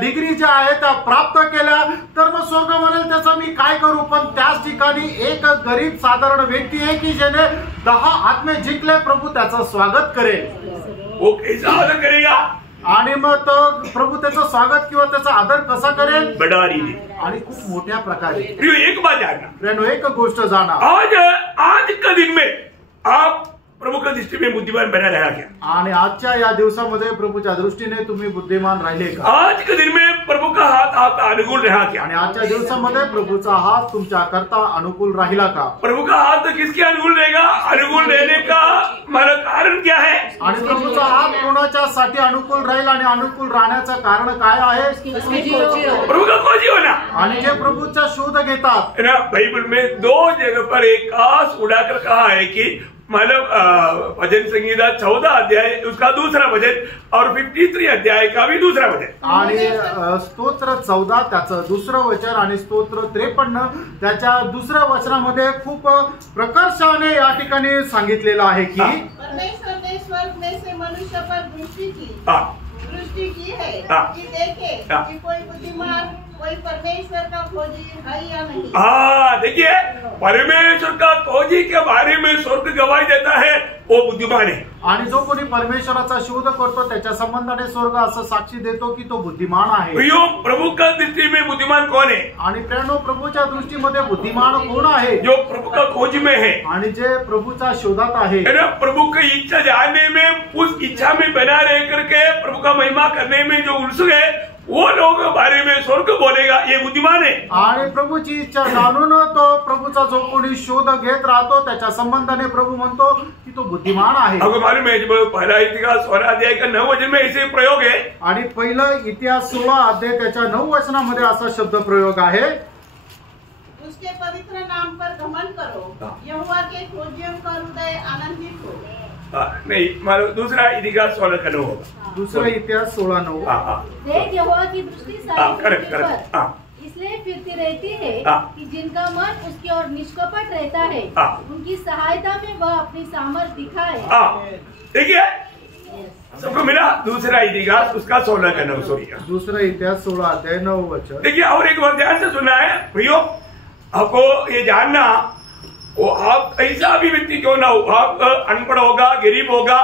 डिग्री ज्या आहेत त्या प्राप्त केल्या, तर मग स्वर्ग म्हणेल त्याचं मी काय करू? पण त्याच ठिकाणी एक गरीब साधारण व्यक्ती आहे की ज्याने 10 आत्मे जिंकले, प्रभू त्याचं स्वागत करेल। वो कैसा आदर करेगा? आणि मग तो प्रभू त्याचं स्वागत किंवा त्याचा आदर कसा करेल? बड़ा रीति आणि खूप मोठ्या प्रकारे। एक बात जानना, फ्रेंड, एक गोष्ट जाना, आज के दिन में आप प्रभु की दृष्टि में बुद्धिमान बना रहा क्या? आणि आजच्या या दिवसामध्ये प्रभूच्या दृष्टीने तुम्ही बुद्धिमान राहिले का? आज के दिन में प्रभु का हाथ आपका अनुकूल रहा क्या? आणि आजच्या दिवसामध्ये प्रभूचा हात तुमच्या करता अनुकूल राहिला का? प्रभु का हाथ किसके अनुकूल रहेगा? अनुकूल रहने का हमारा कारण क्या है? आणि प्रभूचा हात कोणाच्या साठी अनुकूल राहील आणि अनुकूल राहण्याचं कारण काय आहे? प्रभु का खोजी होना। आणि जे प्रभूचा शोध घेतात, है ना, बाइबल में 2 जगह पर एक खास उड़ाकर कहा है कि मतलब भजन संगीता 14 अध्याय उसका दूसरा भजन और 53 अध्याय का भी दूसरा भजन, आणि स्तोत्र 14 त्याचं दुसरं वचन आणि स्तोत्र 53 त्याच्या दुसऱ्या वचनामध्ये खूप प्रकर्षाने या ठिकाणी सांगितलेलं आहे की परमेश्वर ने स्वर्ग में से मनुष्य पर दृष्टि की है कि देखे कि कोई बुद्धिमान, कोई परमेश्वर का खोजी है या नहीं। हाँ, देखिए, परमेश्वर का खोजी के बारे में स्वर्ग गवाही देता है, वो बुद्धिमान है। आणि जो कोणी परमेश्वराचा शोध करतो त्याच्या संबंधाने स्वर्ग असं साक्षी देतो की तो बुद्धिमान आहे। प्रियो, प्रभु का दृष्टि में बुद्धिमान कौन है? आणि प्रियानो, प्रभूच्या दृष्टीमध्ये बुद्धिमान कोण आहे? जो प्रभु का खोज में है, आणि जे प्रभूचा शोधात आहे। है ना, प्रभु की इच्छा जानने में, उस इच्छा में बना रह करके प्रभु का महिमा करने में जो उत्सुक है, वो लोग बारे में स्वर्ग बोलेगा ये बुद्धिमान है। आणि प्रभूची इच्छा जाणून तो प्रभूचा जो कोणी शोध घेत राहतो त्याच्या संबंधाने प्रभू म्हणतो की तो बुद्धिमान आहे। आपको मालूम है, जब पहला इतिहास 16 अध्याय का 9 वचन में ऐसे प्रयोग है, आणि पहिलं इतिहास 16 अध्याय त्याच्या 9 वचनामध्ये असा शब्द प्रयोग आहे, उसके पवित्र नाम पर घमंड करो, यहोवा के खोजियों का हृदय आनंदित हो। नहीं, मालूम दूसरा इतिहास 16 का 9 होगा। दुसरा इतिहास 16:9। देख, यहोवा की दृष्टि सारी करेक्ट पृथ्वी करेक्ट। पर इसलिए फिरती रहती है कि जिनका मन उसकी ओर निष्कपट रहता है, उनकी सहायता में वह अपनी सामर्थ दिखाए। देखिए, सबको मिला दूसरा इतिहास उसका 16 का 9, सॉरी। दुसरा इतिहास 16 अध्याय 9 वचन। देखिए, और एक बार ध्यान से सुनना है प्रियो, आपको ये जानना, वो आप ऐसा भी व्यक्ति क्यों ना हो, आप अनपढ़ होगा, गरीब होगा,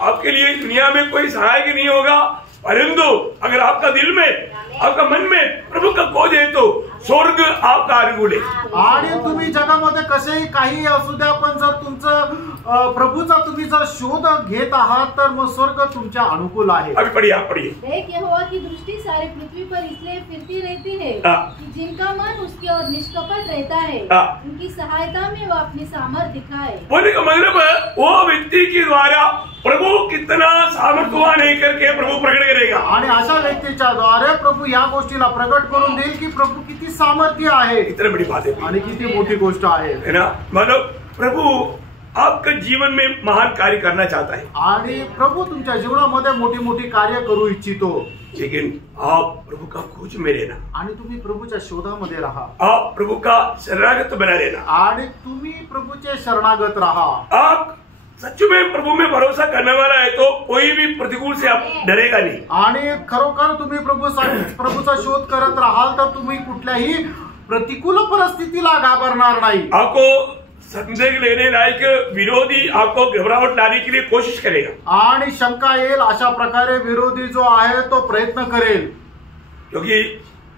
आपके लिए दुनिया में कोई सहायक नहीं होगा, परंतु अगर आपका दिल में, आपका मन में प्रभु का खोज है तो स्वर्ग आपका अनुकूल है। आणि तुम्ही जगामध्ये कसेही काही असू द्या, पण जर तुमचं प्रभूचा तुम्ही जर शोध घेत आहात तर मग स्वर्ग तुमच्या अनुकूल आहे। अभी पढ़िए, आप पढ़िए। देख, यहोवा की दृष्टि सारी पृथ्वी पर इसलिए फिरती रहती है कि जिनका मन उसकी ओर निष्कपट रहता है, उनकी सहायता में वह अपनी सामर्थ दिखाए। बोलने का मतलब वो व्यक्ति के द्वारा प्रभु कितना सामर्थ्यवान है करके प्रभु प्रकट करेगा। आणि अशा व्यक्तीच्या द्वारे प्रभू या गोष्टीला प्रकट करून देईल की प्रभू किती सामर्थ्य आहे, इतनी बड़ी बात है आणि किती मोठी गोष्ट आहे, है ना। मतलब प्रभु आपके जीवन में महान कार्य करना चाहता है, आणि प्रभू तुमच्या जीवनामध्ये मोठी मोठी कार्य करू इच्छितो, लेकिन आप प्रभु का खोज में रहना, आणि तुम्ही प्रभूच्या शोधामध्ये राहा, आप प्रभु का शरणागत बना रहना, आणि तुम्ही प्रभूचे शरणागत राहा। आप सच में प्रभु में भरोसा करने वाला है तो कोई भी प्रतिकूल से आप डरेगा नहीं। आणि खरोखर तुम्ही प्रभूचा शोध करत राहाल तर तुम्ही कुठल्याही प्रतिकूल परिस्थितीला घाबरणार नाही। आपको संदेह लेने लायक विरोधी आपको घबराहट लाने के लिए कोशिश करेगा, आणि शंका येईल अशा प्रकारे विरोधी जो आहे तो प्रयत्न करेल, क्योंकि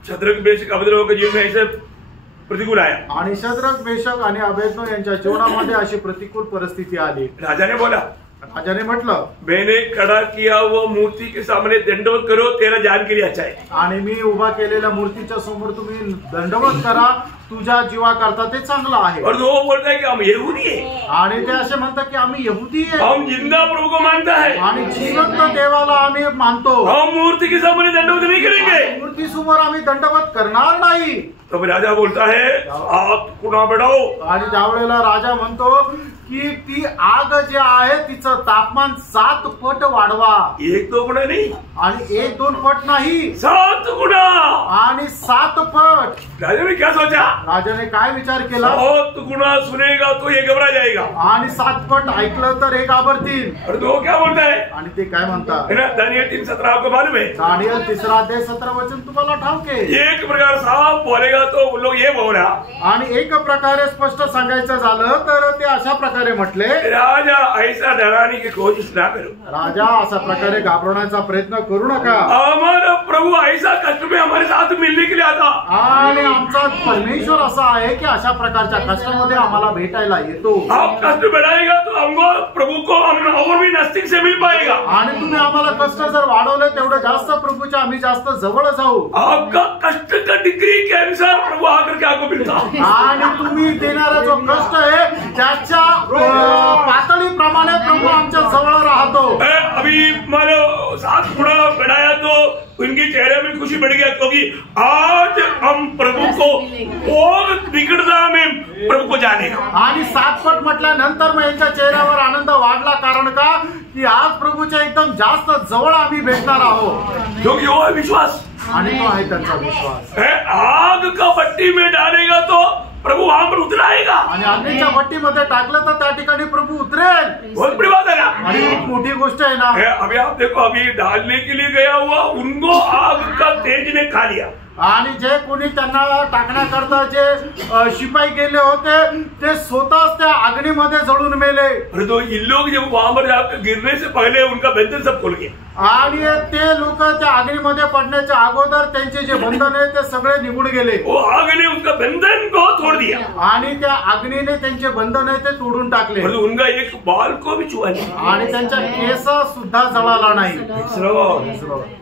शद्रक मेशक अबेदनगो के जीवन में ऐसे प्रतिकूल आया। आणि शद्रक मेशक आणि अबेदनो यांच्या जीवनामध्ये अशी प्रतिकूल परिस्थिती आली। राजा ने बोला, राजाने म्हटलं, मैंने खड़ा किया वो मूर्ति के सामने दंडवत करो, तेरा जान के लिए अच्छा है। आणि मी उभा केलेल्या मूर्तीच्या समोर तुम्ही दंडवत करा, तुझ्या जीवा करता ते चांगलं आहे। और वो बोलता है कि हम यहूदी है, आणि ते असे म्हणतात की आम्ही यहुदी आहे, हम जिंदा प्रभु को मानता है, आणि जिवंत देवाला आम्ही मानतो, हम मूर्ति के सामने दंडवत नहीं करेंगे। मूर्ती समोर आम्ही दंडवत करणार नाही। तब राजा बोलता है, आप गुना बढ़ाओ, आणि त्यावेळेला राजा म्हणतो की ती आग जे आहे तिचं तापमान 7 पट वाढवा, 1-2 गुना नहीं, आणि 1-2 पट नाही, 7 गुना। आणि 7 पट। राजा ने क्या सोचा, राजाने काय विचार केला, 7 गुना सुनेगा तो ये घबरा जाएगा, आणि 7 पट ऐकलं तर हे घाबरतील। और तो क्या बोलता है, आणि ते काय म्हणतात, है ना, दानियल 3:17 आपको मालूम है, दानियल 3 अध्याय 17 वचन तुम्हाला ठाऊक आहे। एक प्रकार साफ बोलेगा तो वो लोग ये बोला, आणि एक प्रकारे स्पष्ट सांगायचं झालं तर ते अशा प्रकारे प्रकारे म्हटले, राजा ऐसा डराने की कोशिश ना करो, राजा अशा प्रकारे घाबरवण्याचा प्रयत्न करू नका. हमारा प्रभु ऐसा कष्ट में हमारे साथ मिलने के लिए आता, आणि आमचा परमेश्वर असा आहे की अशा प्रकारच्या कष्टामध्ये आम्हाला भेटायला येतो. आप कष्ट बढ़ाएगा तो हमको प्रभु को हम और भी नजदीक से मिल पाएगा. आणि तुम्ही आम्हाला कष्ट जर वाढवले तेवढं जास्त प्रभूच्या आम्ही जास्त जवळ जाऊ. आपका कष्ट का डिग्री के अनुसार प्रभु आकर के आपको मिलता, आणि तुम्ही देणारा जो कष्ट आहे त्याच्या पातळीप्रमाणे प्रभू आमच्या जवळ राहतो. अभी मानो साथ थोड़ा बढ़ाया तो उनके चेहरे में खुशी बढ़ गया, क्योंकि आज हम प्रभु को और निकटता में प्रभु को जानेगा. आणि 7 पट म्हटल्यानंतर मग यांच्या चेहऱ्यावर आनंद वाढला. कारण का की आज प्रभूच्या एकदम जास्त जवळ आम्ही भेटणार आहोत. क्योंकि वो है विश्वास, आणि तो आहे त्यांचा विश्वास. आग का भट्टी में डालेगा तो प्रभु वहां पर उतराएगा. आणि अग्नीच्या भट्टीमध्ये टाकलं तर त्या ठिकाणी प्रभू उतरेल. बहुत बड़ी बात है ना. आणि खूप मोठी गोष्ट आहे ना. अभी आप देखो, अभी डालने के लिए गया हुआ उनको आग का तेज ने खा लिया. आणि जे कोणी त्यांना टाकण्याकरता जे शिपाई गेले होते ते स्वतःच त्या अग्नीमध्ये जळून मेले. तो इन लोग जब वहां पर जाकर गिरने से पहले उनका बंधन सब खुल गया. आणि ते लोक त्या अग्नीमध्ये पडण्याच्या अगोदर त्यांचे जे बंधन आहे ते सगळे निघून गेले. वो आग ने उनका बंधन को तोड़ दिया. आणि त्या अग्नीने त्यांचे बंधन आहे ते तोडून टाकले. उनका एक बाल को भी छुआ नहीं. आणि त्यांच्या केस सुद्धा जळाला नाही.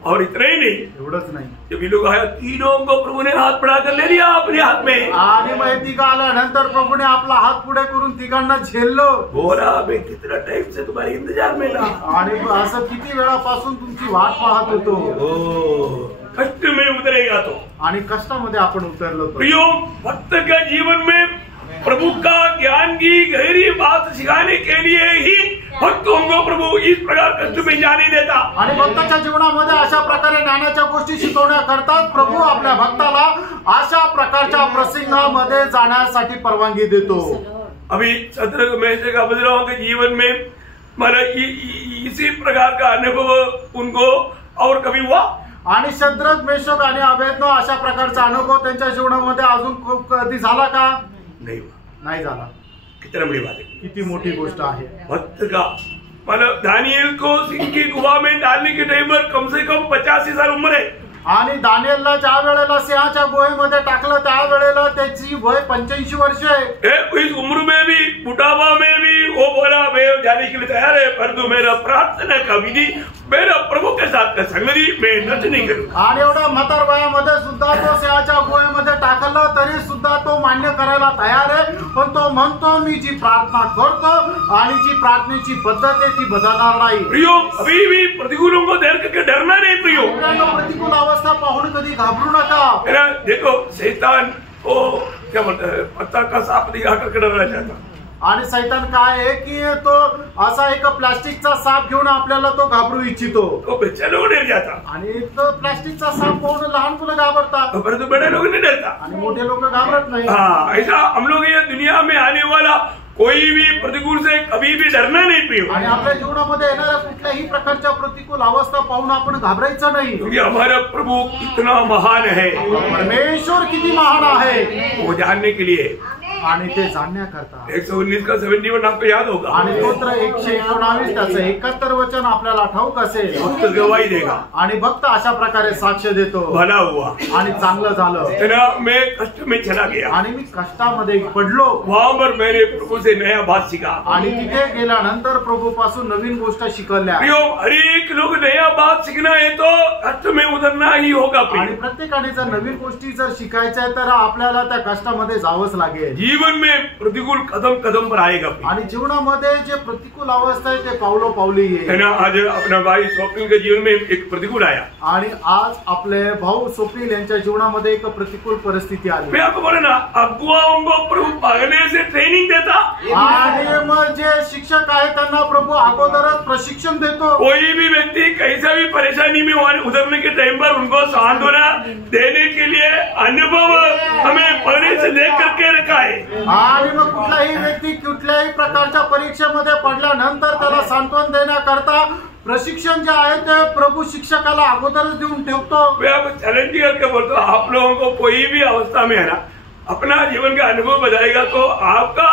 और इतना ही नहीं, एवढंच नाही, जब ये लोग आया तीनों को प्रभु ने हाथ बढ़ाकर ले लिया अपने हात में. आणि मग तिघ आल्यानंतर प्रभूने आपला हात पुढे करून तिघांना झेललं. बोला मैं कितना टाइम से तुम्हारे इंतजार में था. आणि असं किती वेळापासून तुमची वाट पाहत होतो. कष्ट में उतरेगा तो. आणि कष्टामध्ये आपण उतरलो. प्रियो, भक्त का जीवन में प्रभु का ज्ञान की गहरी बात सिखाने के लिए ही भक्तों को प्रभु इस प्रकार कष्ट में जाने देता. आणि भक्ताच्या जीवनामध्ये अशा प्रकारे ज्ञानाच्या गोष्टी शिकवण्याकरता प्रभु आपल्या भक्ताला अशा प्रकारच्या प्रसंगामध्ये जाण्यासाठी परवानगी देतो. अभी शत्रु मेषक अबेदनगो के जीवन में मतलब इसी प्रकार का अनुभव उनको और कभी हुआ. आणि शद्रक, मेषक आणि अबेदनगो अशा प्रकारचा अनुभव त्यांच्या जीवनामध्ये अजून कधी झाला का? नाही झाला. कितना बड़ी बात है, किती मोठी गोष्ट आहे. भक्त का मतलब दानियल को सिंह की गुफा में डालने के टाइम पर कम से कम 85 साल उम्र है. आणि दानियलला ज्या वेळेला सिंहाच्या गुहेमध्ये टाकलं त्या वेळेला त्याची वय 85 वर्ष आहे. इस उम्र में भी, बुढ़ापा में भी वो बोला मैं जाने के लिए तैयार है, परंतु मेरा प्रार्थना का विधि मेरा प्रभु के साथ का संगति मैं नष्ट नहीं करूंगा. आणि एवढ्या म्हातार वयामध्ये सुद्धा तो सिंहाच्या गुहेमध्ये टाकलं तरी सुद्धा तो मान्य करायला तयार आहे. पण तो म्हणतो मी जी प्रार्थना करतो आणि जी प्रार्थनेची पद्धत आहे ती बदलणार नाही. प्रियो, अभी भी प्रतिकूलों को देख के डरना नहीं. प्रियो, प्रतिकूल अवस्था पाहून कधी घाबरू नका. देखो शैतान को क्या बोलता है, पत्ता का सांप दिखा करके डराना चाहता. आणि सैतान काय आहे की तो असा एक प्लास्टिकचा साप घेऊन आपल्याला तो घाबरू इच्छितो. तो बच्चे लोग डर जाता. आणि तो प्लास्टिकचा साप पाहून लहान मुलं घाबरतात. परंतु बड़े लोग नहीं डरता. आणि मोठे लोक घाबरत नाही. हाँ, ऐसा हम लोग ये दुनिया में आने वाला कोई भी प्रतिकूल से कभी भी डरना नहीं. पियो, आणि आपल्या जीवनामध्ये येणाऱ्या कुठल्याही प्रकारच्या प्रतिकूल अवस्था पाहून आपण घाबरायचं नाही. क्योंकि हमारा प्रभु कितना महान है, परमेश्वर किती महान आहे वो जानने के लिए. आणि ते जाणण्याकरता 119 का 71 आपको याद होगा. आणि स्तोत्र 119 त्याचं 71 वचन आपल्याला ठाऊक असेल. भक्त गवाही देगा. आणि भक्त अशा प्रकारे साक्ष देतो, भला हुआ आणि चांगलं झालं. तेरा मैं कष्ट में चला गया, आणि मी कष्टामध्ये पडलो. वहां पर मैंने प्रभु से नया बात सीखा. आणि तिथे गेल्यानंतर प्रभू पासून नवीन गोष्ट शिकवल्या. हर एक लोग नया बात सीखना है तो कष्ट में उतरना ही होगा. आणि प्रत्येकाने जर नवीन गोष्टी जर शिकायच्या तर आपल्याला त्या कष्टामध्ये जावंच लागेल. जीवन में प्रतिकूल कदम कदम पर आएगा. आणि जीवनामध्ये जे प्रतिकूल अवस्था आहे ते पावलो पावली है ना. आज अपना भाई स्वप्निल के जीवन में एक प्रतिकूल आया. आणि आज आपले भाऊ स्वप्निल यांच्या जीवनामध्ये एक प्रतिकूल परिस्थिती आली. मैं आपको बोला ना, अगुवाओं को प्रभु पहले से ट्रेनिंग देता. आणि मग जे शिक्षक आहे त्यांना प्रभु अगोदरच प्रशिक्षण देतो. कोई भी व्यक्ति कैसा भी परेशानी में उतरने के टाइम पर उनको सांत्वना देने के लिए अनुभव हमें पहले से देख करके रखा है. आणि मग कुठलाही व्यक्ती कुठल्याही प्रकारच्या परीक्षेमध्ये पडल्यानंतर त्याला सांत्वन देण्याकरता प्रशिक्षण जे आहे ते प्रभु शिक्षकाला अगोदरच देऊन ठेवतो. चैलेंज करके बोलता हूं, आप लोगों को कोई भी अवस्था में है ना अपना जीवन का अनुभव बताएगा तो आपका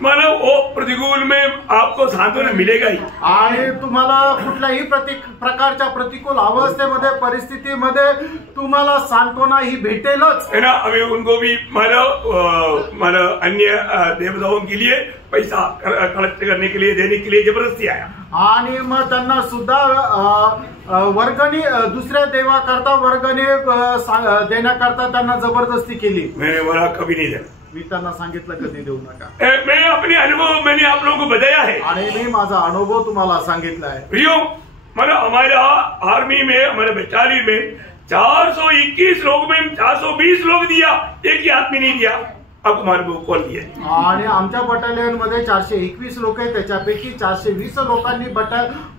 मानो वो प्रतिकूल में आपको सांत्वना मिलेगा ही। आणि तुम्हाला कुठल्याही प्रकारच्या प्रतिकूल अवस्थेमध्ये परिस्थितीमध्ये तुम्हाला सांत्वना ही भेटेलच है ना। अभी उनको भी मानो अन्य देवताओं के लिए पैसा कलेक्ट करने के लिए देने के लिए जबरदस्ती आया आणि मग त्यांना सुद्धा वर्गणी दुसऱ्या देवा करता वर्गणी देण्याकरता त्यांना जबरदस्ती केली। मैंने बोला कभी नहीं देना। मी त्यांना सांगितलं कधी देऊ नका। मैं अपने अनुभव मैंने आप लोगों को बताया है आणि मी माझा अनुभव तुम्हाला सांगितला आहे। प्रियो मानो हमारा आर्मी में हमारे बटालियन में 421 लोग में 420 लोग दिया, एक ही आदमी नहीं दिया। अब हमारे को कॉल दिया आणि आमच्या बटालियन मध्ये 421 लोक आहेत, त्याच्यापैकी 420 लोकांनी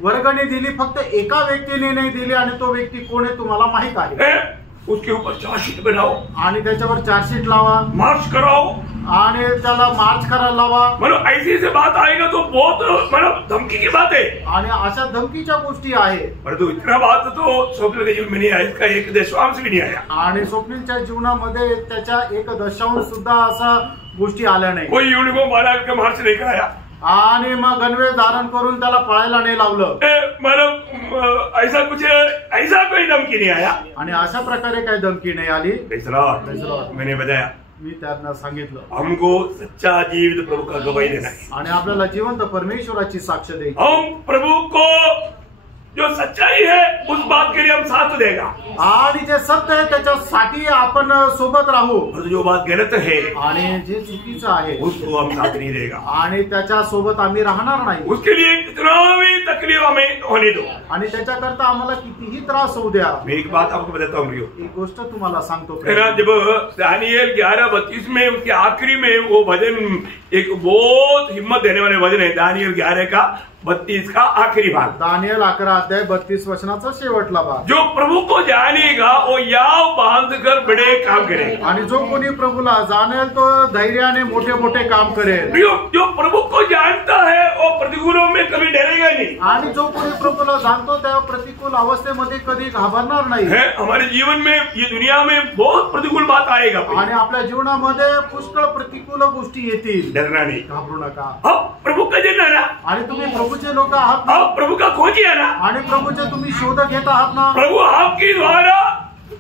वर्गणी दिली, फक्त एका व्यक्तीने नाही दिली आणि तो व्यक्ती कोण आहे तुम्हाला माहित आहे। उसके ऊपर चार्जशीट बनाओ आणि त्याच्यावर चार्जशीट लावा, मार्च कराओ आणि त्याला मार्च करायला लावा। मतलब ऐसी से बात आएगा तो बहुत मतलब धमकी की बात है आणि अशा धमकीच्या गोष्टी आहे। परंतु इतना बात तो स्वप्न के जीवन में नहीं आया, इसका एक दशांश भी नहीं आया। आणि स्वप्नीलच्या जीवनामध्ये त्याच्या एक दशांश सुद्धा असा गोष्टी आल्या नाही। कोई यूनिफॉर्म वाला के मार्च नहीं कराया आणि मग गणवेश धारण करून त्याला पळायला नाही लावलं। मतलब ऐसा कोई धमकी नहीं आया आणि अशा प्रकारे काही धमकी नाही आली। मैंने बताया, मी त्यांना सांगितलं हमको सच्चा जीवित प्रभु का गवाही देना है आणि आपल्याला जिवंत परमेश्वराची साक्ष द्यायची। हम प्रभु को जो सच्चाई है उस बात के लिए हम साथ देगा आणि जे सत्य आहे त्याच्यासाठी आपण सोबत राहू, और जो बात गलत है आणि जे चुकीचं आहे उसको हम साथ नहीं देगा आणि त्याच्या सोबत आम्ही राहणार नाही। उसके लिए कितना भी तकलीफ हमें होने दो आणि त्याच्याकरता आम्हाला कितीही त्रास होऊ द्या। मैं एक बात आपको बताता हूँ प्रियो, एक गोष्ट तुम्हाला सांगतो। जब दानियल 11:32 में उनके आखिरी में वो भजन एक बहुत हिम्मत देने वाले भजन है, दानियल 11:32 का आखिरी भाग, दानियल 11:32 वचनाचा शेवटला भाग। जो प्रभु को जानेगा वो याव बांध कर बड़े काम करेगा। आणि जो कोणी प्रभूला जाणेल तो धैर्याने मोठे मोठे काम करेल। जो प्रभु को जानता है वो प्रतिकूलों में कभी डरेगा नहीं, आणि जो कोणी प्रभूला जाणतो त्या प्रतिकूल अवस्थेमध्ये कधी घाबरणार नाही। हमारे जीवन में ये दुनिया में बहुत प्रतिकूल बात आएगा आणि आपल्या जीवनामध्ये पुष्कळ प्रतिकूल गोष्टी येतील, डरना नहीं, घाबरू नका। अब प्रभु का जन ना, आणि तुम्ही प्रभूचे लोक आहात ना, अब प्रभु का खोजी है ना, आणि प्रभूचे तुम्ही शोध घेत आहात ना। प्रभु आपके द्वारा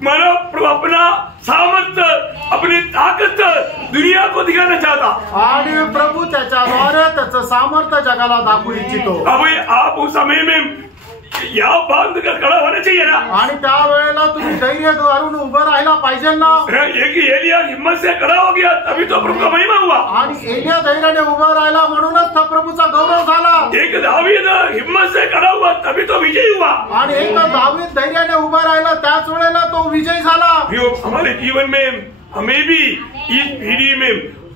मानो प्रभु अपना सामर्थ्य अपनी ताकत दुनिया को दिखाना चाहता, आणि प्रभू त्याच्याद्वारे त्याचं सामर्थ्य जगाला दाखवू इच्छितो। अभी आप उस समय में याव बांध कर खड़ा होना चाहिए ना, आणि त्यावेळेला तुम्ही धैर्य धरून उभं राहायला पाहिजे ना। एक ही एलिया हिम्मत से खड़ा हो गया तभी तो प्रभु का महिमा हुआ, आणि एलिया धैर्याने उभं राहिला म्हणूनच तर प्रभूचा गौरव झाला। एक दावीद हिम्मत से खड़ा हुआ तभी तो विजय हुआ, आणि एक दावीद धैर्याने उभं राहिला त्याच वेळेला तो विजय झाला। हमारे जीवन में हमें भी इस पीढ़ी में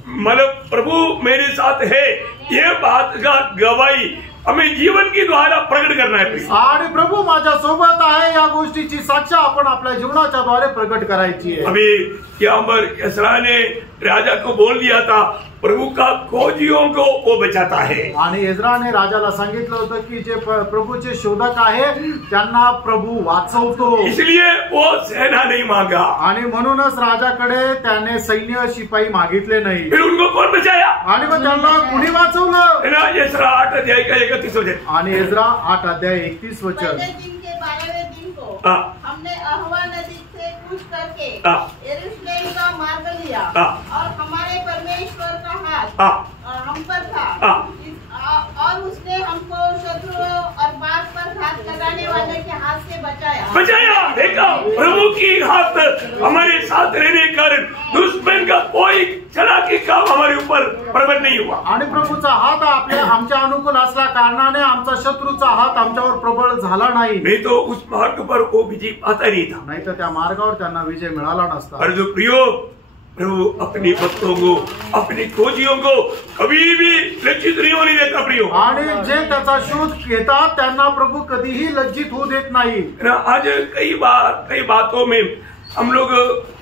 मतलब प्रभु मेरे साथ है ये बात का गवाही हमें जीवन के द्वारा प्रकट करना है। आणि प्रभु माझ्या सोबत आहे या गोष्टीची साक्ष आपण आपल्या जीवनाच्या द्वारे प्रकट करायची आहे। अभी यहाँ पर यसरा ने राजा को बोल दिया था प्रभु का खोजियों को वो बचाता है, आणि इस्राने राजाला सांगितलं होतं की जे प्रभूचे शोधक आहे त्यांना प्रभू वाचवतो, इसलिए वो सेना नहीं मांगा, आणि म्हणूनच राजाकडे त्याने सैन्य शिपाई मागितले नाही। फिर उनको कौन बचाया, आणि मग त्यांना कुणी वाचवलं। यसरा 8:31 वचन, आणि इस्रा 8:31 वचन। पहले दिन के 12वें दिन को हमने अहवा नदी से कूच करके यरूशलेम का मार्ग लिया और हमारे परमेश्वर का हाथ हम पर था, और उसने हमको शत्रुओं और बाग पर घात लगाने वाले के हाथ से बचाया। देखा प्रभु की हाथ हमारे साथ रहने के कारण दुश्मन का कोई चलाकी काम हमारे ऊपर प्रबल नहीं हुआ, आणि प्रभूचा हात आमच्या अनुकूल असल्या कारणाने आमचा शत्रूचा हात आमच्यावर प्रबळ झाला नाही। नहीं तो उस मार्ग पर वो विजय पाता नहीं था, नाही तर त्या मार्गावर त्यांना विजय मिळाला नसता। और जो प्रियो प्रभु अपनी भक्तों को अपनी खोजियों को कभी भी लज्जित नहीं होने देता प्रियो, आणि जे त्याचा शोध घेतात त्यांना प्रभू कधीही लज्जित होऊ देत नाही। आज कई बातों में हम लोग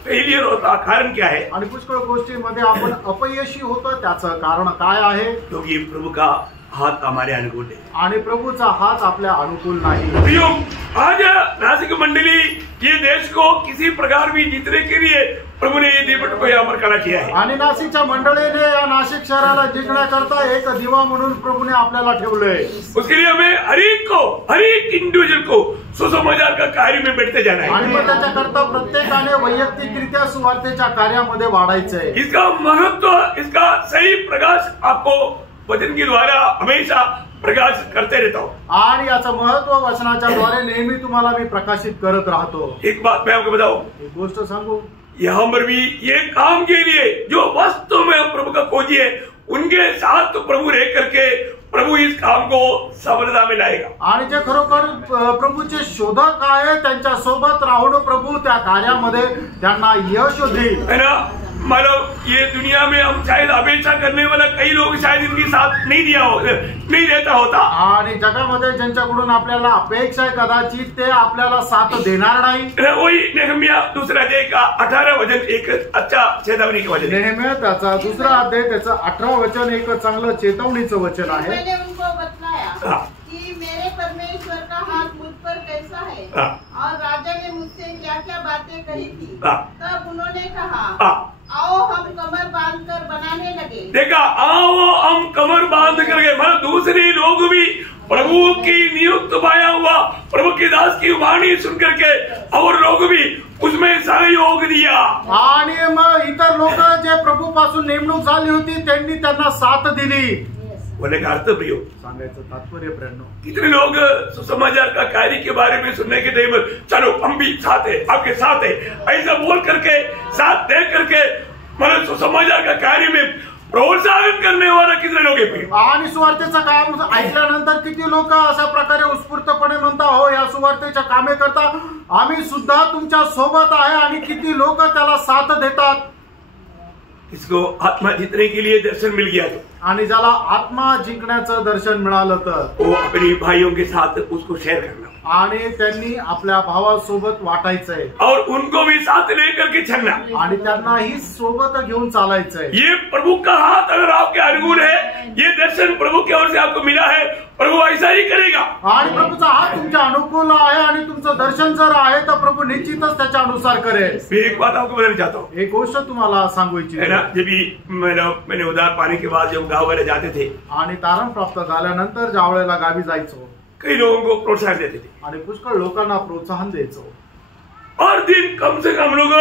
फेलियर होता, कारण क्या है, आणि पुष्कळ गोष्टींमध्ये आपण अपयशी होतो, त्याचं कारण काय आहे, क्योंकि प्रभु का हाथ हमारे अनुकूल है, आणि प्रभूचा हात आपल्या अनुकूल नाही। प्रियो आज नासिक मंडली ये देश को किसी प्रकार भी जीतने के लिए प्रभु ने ये दीपक को यहाँ पर खड़ा किया है। आणि नाशिकच्या मंडळीने या नाशिक शहराला जिंकण्याकरता एक दिवा म्हणून प्रभूने आपल्याला ठेवलंय। उसके लिए हमें हर एक इंडिविजुअल को सुसमाचार का कार्य में बैठते जाना है आणि मग त्याच्याकरता प्रत्येकाने वैयक्तिकरित्या सुवार्तेच्या कार्यामध्ये वाढायचंय। इसका महत्व, इसका सही प्रकाश आपको वचन के द्वारा हमेशा प्रकाश करते रहता हूँ आणि याचं महत्व वचनाच्या द्वारे नेहमी तुम्हाला मी प्रकाशित करत राहतो। एक बात मैं आपको बताऊं, एक गोष्ट सांगू, यहाँ पर भी ये काम के लिए जो वास्तव में हम प्रभु का खोजी है, उनके साथ तो प्रभु रह करके प्रभु इस काम को सफलता में लाएगा। आणि जे खरोखर प्रभूचे शोधक आहे त्यांच्या सोबत राहून प्रभू त्या कार्यामध्ये त्यांना यश देईल, है ना। मतलब ये दुनिया में हम शायद अपेक्षा करने वाला कई लोग शायद इनकी साथ नहीं देता होता। आणि जगामध्ये ज्यांच्याकडून आपल्याला अपेक्षा आहे कदाचित ते आपल्याला साथ देणार नाही। वही नेहमिया दूसरा अध्याय का 18 वचन एक अच्छा चेतावनी का वचन है। नेहमिया त्याचा दुसरा अध्याय त्याचं 18 वचन एक चांगलं चेतावणीचं वचन आहे। मैंने उनको बतलाया हाँ। कि मेरे परमेश्वर का हाथ मुझ पर कैसा है हाँ। और राजा ने मुझसे क्या क्या बातें कही थी। हाँ। तब उन्होंने कहा, हाँ। आओ हम कमर बांध कर बनाने लगे। देखा, आओ हम कमर बांध करके, मतलब दूसरे लोग भी प्रभु की नियुक्त पाया हुआ प्रभु की दास की वाणी सुन करके और लोग भी उसमें सहयोग दिया। आणि मग इतर लोक जे प्रभू पासून नेमणूक झाली होती त्यांनी त्यांना साथ दिली। बोले का अर्थ प्रियो, सांगायचं तात्पर्य प्रेरणो, कितने लोग सुसमाचार का कार्य के बारे में सुनने के टाइम चलो हम भी साथ है, आपके साथ है, ऐसा बोल करके साथ दे करके मतलब सुसमाचार का कार्य में प्रोत्साहन करने वाला कितने लोग हैं। आणि सुवार्तेचं काम ऐकल्यानंतर किती लोक अशा प्रकारे उत्स्फूर्तपणे म्हणता, हो या सुवार्तेच्या कामे करता आम्ही सुद्धा तुमच्या सोबत आहे, आणि किती लोक त्याला साथ देतात। इसको आत्मा जीतने के लिए दर्शन मिल गया तो, आणि ज्याला आत्मा जिंकण्याचं दर्शन मिळालं तर वो अपने भाइयों के साथ उसको शेयर करना आणि त्यांनी आपल्या भावासोबत वाटायचंय और उनको भी साथ लेकर के चलना, आणि त्यांनाही सोबत घेऊन चालायचंय। ये प्रभु का हाथ अगर आपके अनुकूल है, ये दर्शन प्रभु की ओर से आपको मिला है, प्रभु ऐसा ही करेगा। आणि प्रभूचा हात तुमच्या अनुकूल आहे आणि तुमचं दर्शन जर आहे तर प्रभू निश्चितच त्याच्या अनुसार करेल। मैं एक बात आपको बताना चाहता हूँ, एक गोष्ट तुम्हाला सांगू है इच्छितो, ना। जब भी मैंने उधार पाने के बाद जब गाँव वाले जाते थे, आणि तारण प्राप्त झाल्यानंतर ज्या वेळेला गावी जायचो कई लोगों को प्रोत्साहन देते थे आणि पुष्कळ लोकांना प्रोत्साहन द्यायचो। और दिन कम से कम लोग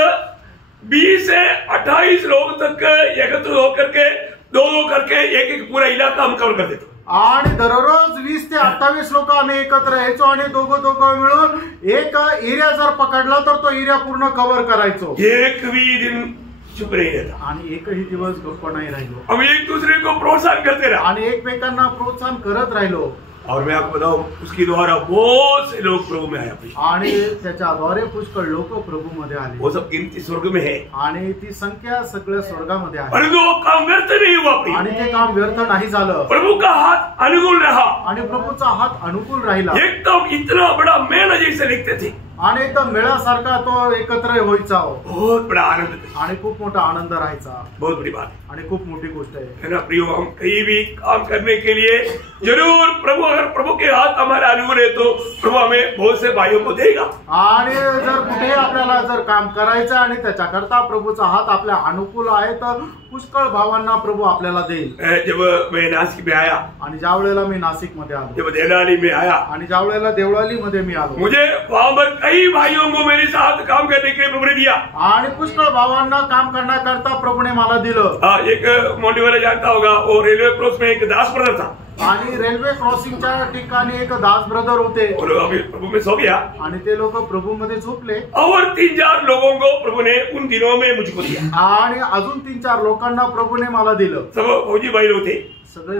20 से 28 लोग तक एकत्र होकर के दो करके एक पूरा इलाका हम कवर कर देते। आणि दररोज 20 ते 28 लोक आम्ही एकत्र यायचो आणि दोघं मिळून एक एरिया जर पकडला तर तो एरिया पूर्ण कव्हर करायचो। एक भी दिन चुप नहीं रहता, आणि एकही दिवस गप्प नाही राहिलो, हम एक दूसरे को प्रोत्साहन करते रहे आणि एकमेकांना प्रोत्साहन करत राहिलो। और मैं आपको बताऊं, उसके द्वारा बहुत से लोग प्रभु में आए। आणि त्याच्याद्वारे पुष्कळ लोक प्रभू मध्ये आले, वो सब गिनती स्वर्ग में है, आणि ती संख्या सगळ्या स्वर्गामध्ये आहे, परंतु वो काम व्यर्थ नहीं हुआ। आणि ते काम व्यर्थ नाही झालं। प्रभु का हाथ अनुकूल रहा, आणि प्रभूचा हात अनुकूल राहिला, एकदम इतना बड़ा मेला जैसे लिखते थे, आणि एकदम मेळासारखा तो एकत्र व्हायचा, बहुत बड़ा आनंद था, आणि खूप मोठा आनंद राहायचा। बहुत बड़ी बात आणि खूप मोठी गोष्ट है ना प्रियो। हम कहीं भी काम करने के लिए जरूर प्रभु, अगर प्रभु के हाथ हमारे अनुकूल है तो प्रभु हमें बहुत से भाइयों को देगा। आणि जर कुठे आपल्याला जर काम करायचं आणि त्याच्याकरता प्रभूचा हात आपल्या अनुकूल आहे तर पुष्कळ भावांना प्रभू आपल्याला देईल। जब मैं नासिक में आया, आणि ज्या वेळेला मी नाशिक मध्ये आलो, जब देवलाली में आया, आणि ज्या वेळेला देवळाली मध्ये मी आलो, मुझे वहां पर कई भाइयों को मेरे साथ काम करने के लिए प्रभु ने दिया। आणि पुष्कळ भावांना काम करण्याकरता प्रभूने मला दिलं। एक मोटी वाला जानता होगा, वो रेलवे क्रॉस में एक दास ब्रदर था, आणि रेल्वे क्रॉसिंगच्या ठिकाणी एक दास ब्रदर होते, और अभी प्रभु में सो गया, आणि ते लोक प्रभू मध्ये झोपले, और 3-4 लोगों को प्रभु ने उन दिनों में मुझको दिया। आणि अजून 3-4 लोकांना प्रभूने मला दिलं। सब फौजी भाई लोग थे, सगळे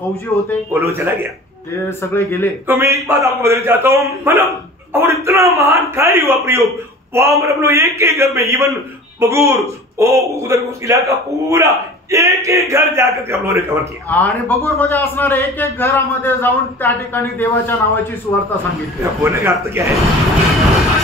फौजी होते, वो लोग चला गया। ते सगळे गेले। तो मैं एक बात आपको बताना चाहता हूँ, मतलब और इतना महान कार्य हुआ प्रियो, वहां पर हम लोग एक घर में, इवन बगूर उधर उस इलाका पूरा एक घर जाकर हम लोगों ने कवर किया। आणि बगूर मध्ये असणारे एक घरामध्ये जाऊन त्या ठिकाणी देवाच्या नावाची सुवार्ता सांगितली। बोलने का अर्थ क्या है,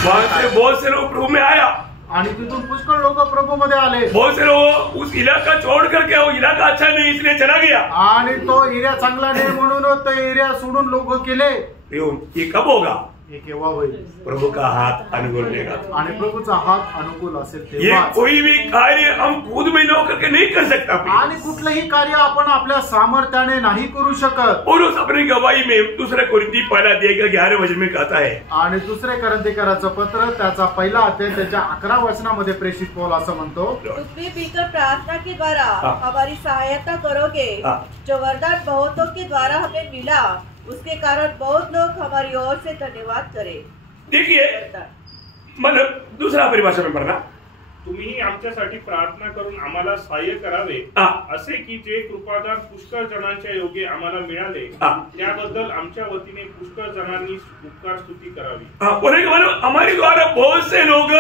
वहां से बहुत से लोग प्रभु में आया, आणि तिथून पुष्कळ लोक प्रभू मध्ये आले। बहुत से लोग उस इलाका छोड़ करके, वो इलाका अच्छा नहीं इसलिए चला गया, आणि तो एरिया चांगला नाही म्हणून तो एरिया सोडून लोक गेले। ये कब होगा, हे केव्हा होईल? प्रभु का हाथ अनुकूल रहेगा। आणि प्रभूचा हात अनुकूल असेल ये तेव्हा। कोई भी कार्य हम खुद में न करके नहीं कर सकता। आणि कुठलंही कार्य आपण आपल्या सामर्थ्याने नाही करू शकत। पौलुस अपनी गवाही में दूसरे कोरिन्थी पहला अध्याय 11 वचन में कहता है, आणि दुसरे कोरिन्थीकरांचं पत्र त्याचा पहिला अध्याय त्याच्या 11 वचनामध्ये प्रेषित पौल असं म्हणतो, तुम भी पीकर प्रार्थना के द्वारा हमारी सहायता करोगे। हाँ। जो वरदान बहुतों के द्वारा हमें मिला, उसके कारण बहुत लोग हमारी ओर से धन्यवाद करें। देखिए मतलब दूसरा परिभाषा में पढ़ना, तुम्ही आमच्यासाठी प्रार्थना करून आम्हाला सहाय्य करावे, असे की जे कृपादान पुष्कळ जणांच्या योगे आम्हाला मिळाले त्याबद्दल आमच्या वतीने पुष्कळ जणांनी उपकार स्तुती करावी। हमारे द्वारा बहुत से लोग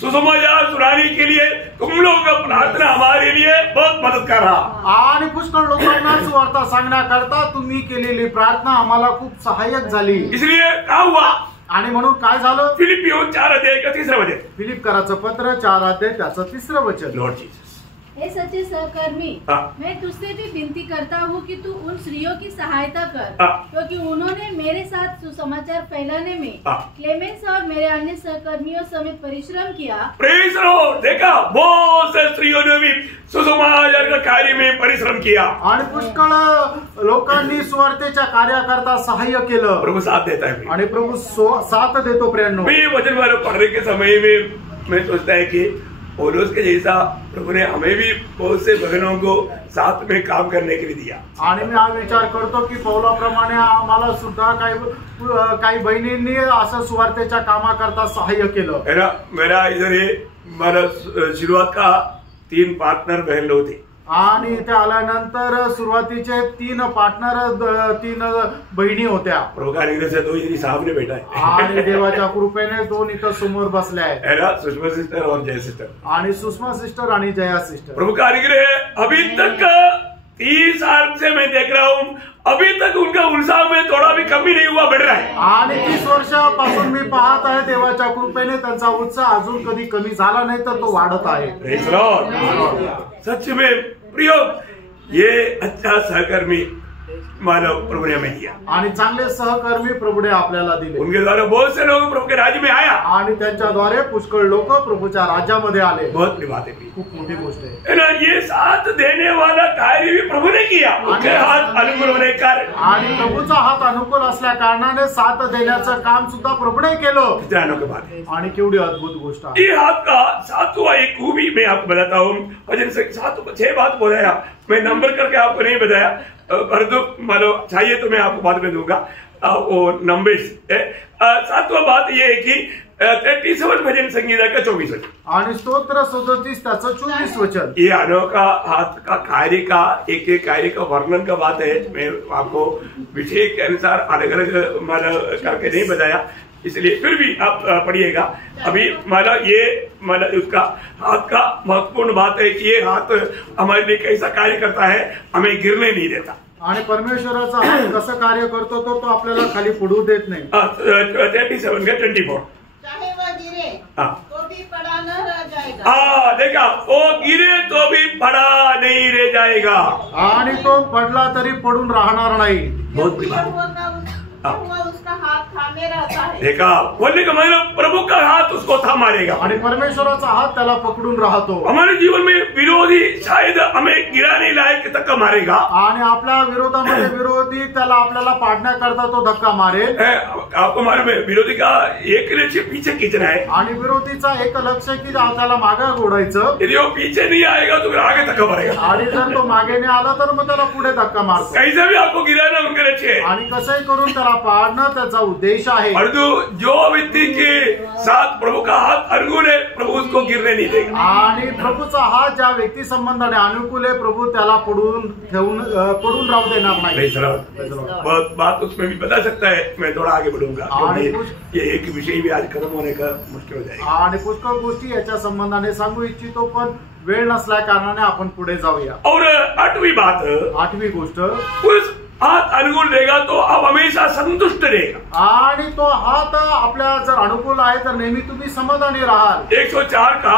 सुसमाचार सुनाने के लिए तुम लोग प्रार्थना हमारे लिए बहुत मददगार रहा। आणि पुष्कळ लोकांना सुवार्ता सांगण्याकरता तुम्ही केलेली प्रार्थना आम्हाला खूप सहाय्यक झाली। इसलिए क्या हुआ? आणि म्हणून काय झालं? फिलिपियों 4 अध्याय का 3 वचन, फिलिपकराचं पत्र 4 अध्याय त्याचं 3 वचन, लॉर्ड जीसस, हे सच्चे सहकर्मी, हाँ। मैं तुझसे भी विनती करता हूँ कि तू उन स्त्रियों की सहायता कर, हाँ। क्योंकि उन्होंने मेरे साथ सुसमाचार फैलाने में हाँ। क्लेमेंस और मेरे अन्य सहकर्मियों समेत परिश्रम किया। Praise Lord. देखा, बहुत से स्त्रियों ने भी सुसमाचार का कार्य में परिश्रम किया। आणि पुष्कळ लोकांनी सुवार्तेच्या कार्याकरता सहाय्य केलं। प्रभु साथ देता है। आणि प्रभू साथ देतो प्रियांनो। मैं वचन वाले पढ़ने के समय में मैं सोचता है कि पौलुस के जैसा प्रभु ने हमें भी बहुत से बहनों को साथ में काम करने के लिए दिया। आणि मी हा विचार करतो की पौलाप्रमाणे आम्हाला सुद्धा काही बहिणींनी असं सुवार्तेच्या कामाकरता सहाय्य केलं। मेरा इधर मेरा शुरुआत का 3 पार्टनर बहन लोग थे। आणि इथे आल्यानंतर सुरुवातीचे 3 पार्टनर 3 बहिणी होत्या। प्रभु का निग्रह से 2 इधर सामने बैठा है आणि देवाच्या कृपेने 2 इथं समोर बसल्या आहेत, सुषमा सिस्टर और जय सिस्टर। आणि सुषमा सिस्टर आणि जया सिस्टर। प्रभु का निग्रह अभी तक 30 साल से मैं देख रहा हूँ, अभी तक उनका उत्साह में थोड़ा भी कमी नहीं हुआ, बढ़ रहा है। आणि 30 वर्षापासून मी पाहत आहे देवाच्या कृपेने त्यांचा उत्साह अजून कधी कमी झाला नाही, तर तो वाढत आहे। Praise Lord. सच में प्रियो, ये अच्छा सहकर्मी मानव प्रभु ने हमें दिया, आणि चांगले सहकर्मी प्रभुने आपल्याला दिले। उनके द्वारा बहुत से लोग प्रभु के राज्य में आया, आणि त्यांच्याद्वारे पुष्कळ लोक प्रभूच्या राज्यामध्ये आले। बहुत बड़ी बात है, खूप मोठी गोष्ट आहे ना। ये साथ देने वाला कार्य भी प्रभु ने किया, उनके हाथ अनुकूल होने कार्य, आणि प्रभूचा हात अनुकूल असल्या कारणाने साथ देण्याचं काम सुद्धा प्रभुने केलं। कितने के बाद है। आणि केवढी अद्भुत गोष्ट आहे। ये हाथ का 7वां एक खूबी मैं आपको बताता हूँ। भजन से 6 बात बताया, मैं नंबर करके आपको नहीं बताया, परंतु मतलब चाहिए तो मैं आपको बाद में दूंगा वो नंबर। 7वां बात ये है कि 37 भजन संगीता का 24 वचन, आणि स्तोत्र 37 त्याचं 24 वचन। ये अनोखा हाथ का कार्य का एक कार्य का वर्णन का बात है। मैं आपको विषय के अनुसार अलग अलग मतलब करके नहीं बताया, इसलिए फिर भी आप पढ़िएगा। अभी मतलब ये मतलब उसका हाथ का महत्वपूर्ण बात है कि ये हाथ हमारे लिए कैसा कार्य करता है, हमें गिरने नहीं देता। आणि परमेश्वराचा हात कसं कार्य करतो तो आपल्याला खाली पडू देत नाही। 37 का 24, चाहे वह गिरे हाँ। तो भी पड़ा न रह जाएगा। हाँ, देखा, वो गिरे तो भी पड़ा नहीं रह जाएगा, आणि तो पडला तरी पडून राहणार नाही। बहुत बड़ी बात। हुआ उसका हाथ थामे रहता है। देखा, बोलने का मतलब प्रभु का हाथ उसको थामा रहेगा, आणि परमेश्वराचा हात त्याला पकडून राहतो। हमारे जीवन में विरोधी शायद हमें गिराने लायक धक्का मारेगा, आणि आपल्या विरोधामध्ये विरोधी त्याला आपल्याला पाडण्याकरता तो धक्का मारेल। आपको मालूम है विरोधी का एक लक्ष्य पीछे खींचना है, आणि विरोधीचा एक लक्ष की त्याला मागे गोडायचं। यदि वो पीछे नहीं आएगा तो फिर आगे धक्का मारेगा, आणि जर तो मागे नाही आला तर मग त्याला पुढे धक्का मारतो। कैसे भी आपको गिराना उनका लक्ष्य है, आणि कसंही करून त्याला पाडणं त्याचा उद्देश आहे। परंतु जो व्यक्ति के साथ प्रभु का हात अनुकूल है, प्रभु उसको गिरने नहीं देगा। आणि प्रभूचा हात ज्या व्यक्ती संबंधाने अनुकूल आहे, प्रभू त्याला पडून राहू देणार नाही। बहुत बात उसमें भी बता सकता है, मैं थोड़ा आगे बढ़ूंगा क्योंकि ये एक विषय भी आज खत्म होने का मुश्किल हो जाएगा। आणि पुष्कळ गोष्टी याच्या संबंधाने सांगू इच्छितो, पण वेळ नसल्या कारणाने आपण पुढे जाऊया। और 8वीं बात, 8वी गोष्ट, उस हाथ अनुकूल रहेगा तो आप हमेशा संतुष्ट रहेगा, आणि तो हात आपल्या जर अनुकूल आहे तर नेहमी तुम्ही समाधानी राहाल। 104 का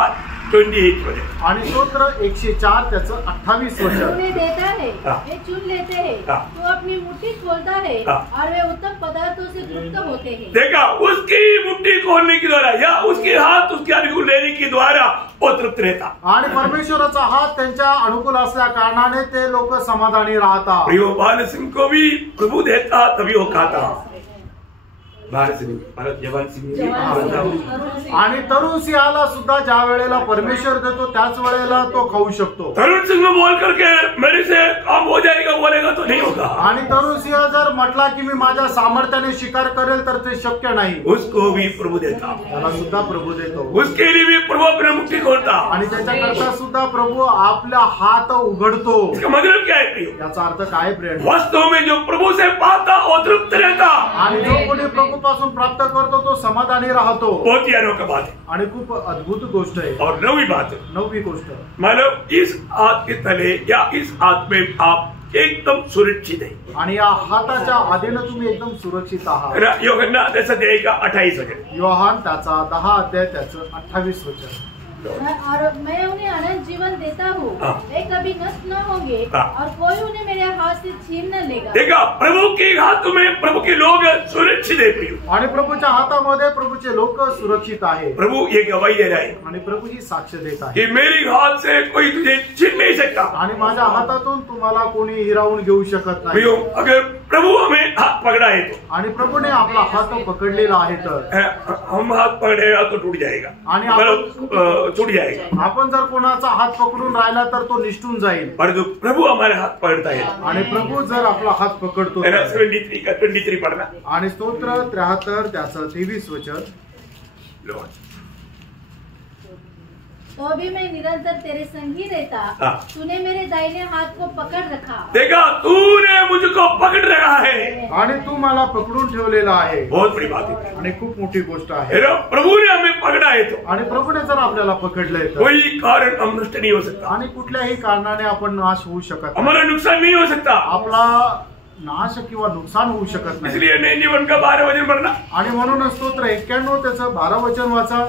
28 मध्ये. आणि स्तोत्र 104 त्याचं 28 वचन. उन्हें देता है वे चुन लेते हैं, तो अपनी मुट्ठी खोलता है और वे उत्तम पदार्थों से तृप्त होते हैं. देखा, उसकी मुट्ठी खोलने के द्वारा या उसके हाथ उसके अनुकूल लेने के द्वारा वो तृप्त रहता. आणि परमेश्वराचा हात त्यांच्या अनुकूल असल्या कारणाने ते लोक समाधानी राहतात. प्रियो बाल सिंह को भी प्रभु देता तभी वो खाता. जवान सिंह आणि तरुण सिंहाला सुद्धा ज्या वेळेला परमेश्वर देतो त्याच वेळेला तो खाऊ शकतो. तरुण सिंह बोल करके मेरे से काम हो जाएगा बोलेगा तो नहीं होगा. आणि तरुण सिंह जर म्हटला की मी माझ्या सामर्थ्याने शिकार करेल तर ते शक्य नाही. उसको भी प्रभु देता. त्याला सुद्धा प्रभू देतो. उसके लिए भी प्रभु अपनी मुट्ठी खोलता. आणि त्याच्याकरता सुद्धा प्रभू आपला हात उघडतो. इसका मतलब क्या है प्रियो? याचा अर्थ काय प्रेम? वास्तव में जो प्रभु से पाता वो तृप्त रहता. आणि जो कोणी प्रभू पासून प्राप्त करतो तो समाधानी राहतो. बहुत ही अनोखी बात है आणि खूप अद्भुत गोष्ट आहे. और नवी बात है. नववी गोष्ट मतलब इस हाथ के तले या इस हाथ में आप एकदम सुरक्षित है. आणि या हाताच्या आधीनं तुम्ही एकदम सुरक्षित आहात. योहन्ना त्याचा देयका 28 वचन. योहान त्याचा 10 अध्याय त्याचं 28 वचन. और मैं उन्हें अनंत जीवन देता हूँ, वे कभी नष्ट न होंगे और कोई उन्हें मेरे हाथ से छीन न लेगा. देखा, प्रभु के हाथ में प्रभु के लोग सुरक्षित है प्रियो. आणि प्रभूच्या हातामध्ये प्रभूचे लोक सुरक्षित आहे. प्रभु ये गवाही दे रहा है आणि प्रभू ही साक्ष देत आहे कि मेरी हाथ से कोई तुझे छीन नहीं सकता. आणि माझ्या हातातून तुम्हाला कोणी हिरावून घेऊ शकत नाही. प्रियो, अगर प्रभु हमें हाथ पकड़ा है तो आणि प्रभूने आपला हात पकडलेला आहे तर हम हाथ पकड़ेगा तो टूट जाएगा. आणि मतलब छूट जाएगा. आपण जर कोणाचा हात पकडून राहिला तर तो निष्ठून जाईल. परंतु प्रभु हमारे हाथ पकड़ता है. आणि प्रभू जर आपला हात पकडतो 23 पढ़ना. आणि स्तोत्र 73 त्याचं 23 वचन. तो भी मैं निरंतर तेरे संग ही रहता, तूने मेरे दाहिने हाथ को पकड़ रखा. देखा, तूने मुझको पकड़ रखा है. आणि तू मला पकडून ठेवलेला आहे. बहुत बड़ी बात है. आणि खूप मोठी गोष्ट आहे. प्रभु ने हमें पकड़ा है तो आणि प्रभूने जर आपल्याला पकडले तर कोई कारण हम नष्ट नहीं हो सकता. आणि कुठल्याही कारणाने आपण नाश होऊ शकत नाही. हमारा नुकसान नहीं हो सकता. आपला नाश किंवा नुकसान होऊ शकत नाही. इसलिए नए जीवन का 12 वचन पढ़ना. आणि म्हणूनच स्तोत्र 91 त्याचं 12 वचन वाचा.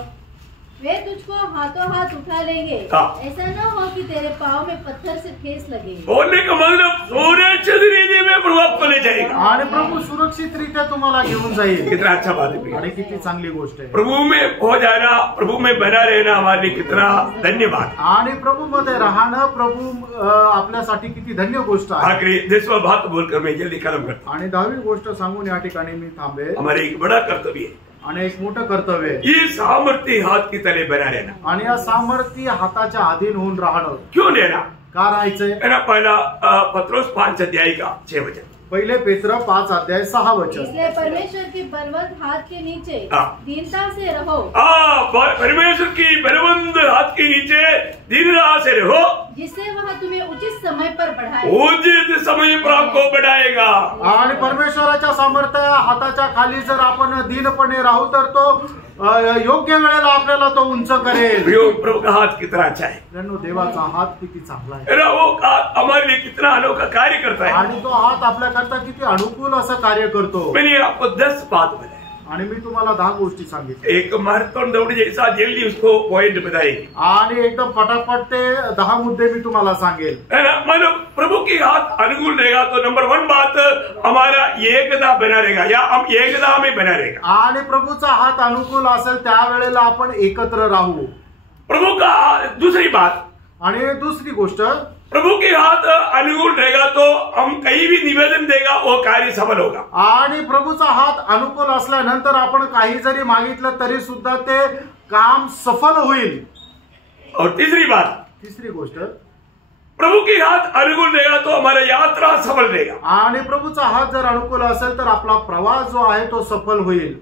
वे तुझको हाथों हाथ उठा लेंगे, ऐसा न हो कि तेरे पाँव में पत्थर से ठेस लगे. बोलने का मतलब सुरक्षित रीति में प्रभु आपको ले जाएगा. आणि प्रभु सुरक्षितरित्या तुम्हाला घेऊन जाईल. कितना अच्छा बात है. आणि किती चांगली गोष्ट आहे. प्रभु में हो जाना, प्रभु में बना रहना हमारे लिए कितना धन्यवाद. आणि प्रभु मध्ये राहणं प्रभु आपल्यासाठी किती धन्य गोष्ट आहे. आखिरी 10वां बात बोलकर मैं जल्दी खत्म करता. आणि 10वी गोष्ट सांगून या ठिकाणी मी थांबे. हमारे एक बड़ा कर्तव्य है. आणि एक मोठं कर्तव्य आहे. ये सामर्थ्य हाथ के तले बना रहना. आणि या सामर्थ्य हाताच्या अधीन होऊन राहणं. क्यों रहना? का राहायचंय? पहला पत्रोस 5 अध्याय का 6 वचन. पहिले पेत्र 5 अध्याय 6 वचन. इसलिए परमेश्वर की बलवंत हाथ के नीचे दीनता से रहो. परमेश्वर की बलवंत हाथ के नीचे दीनता से रहो, जिससे वह तुम्हें उचित समय पर बढ़ाए. उचित समय पर आपको बढ़ाएगा. आणि परमेश्वराच्या सामर्थ्य हाताच्या खाली जर आपण दीनपणे राहू तर तो योग्य वेळेला आपल्याला तो उंच करेल. प्रभु का हाथ कितना अच्छा है. देवाचा हात किती चांगला आहे. वो हाथ हमारे लिए कितना अनोखा कार्य करता है. आणि तो हात आपल्याकरता किती अनुकूल असं कार्य करतो. मैंने आपको 10 बात बताई. आणि मी तुम्हाला 10 गोष्टी सांगितल्या. एक मैराथन दौड़ जैसा जल्दी उसको पॉइंट बताएगी. आणि एकदम फटाफट ते 10 मुद्दे मी तुम्हाला सांगेल. मतलब प्रभु की हाथ अनुकूल रहेगा तो नंबर 1 बात हमारा एकता बना रहेगा या हम एकता में बना रहेगा. आणि प्रभूचा हात अनुकूल असेल त्यावेळेला आपण एकत्र राहू. प्रभु का दूसरी बात. आणि दुसरी गोष्ट, प्रभु के हाथ अनुकूल रहेगा तो हम कहीं भी निवेदन देगा वो कार्य सफल होगा. आणि प्रभूचा हात अनुकूल असल्यानंतर आपण काही जरी मागितलं तरी सुद्धा ते काम सफल होईल. और तीसरी बात, तिसरी गोष्ट, प्रभु के हाथ अनुकूल रहेगा तो हमारा यात्रा सफल रहेगा. आणि प्रभूचा हात जर अनुकूल असेल तर आपला प्रवास जो आहे तो सफल होईल.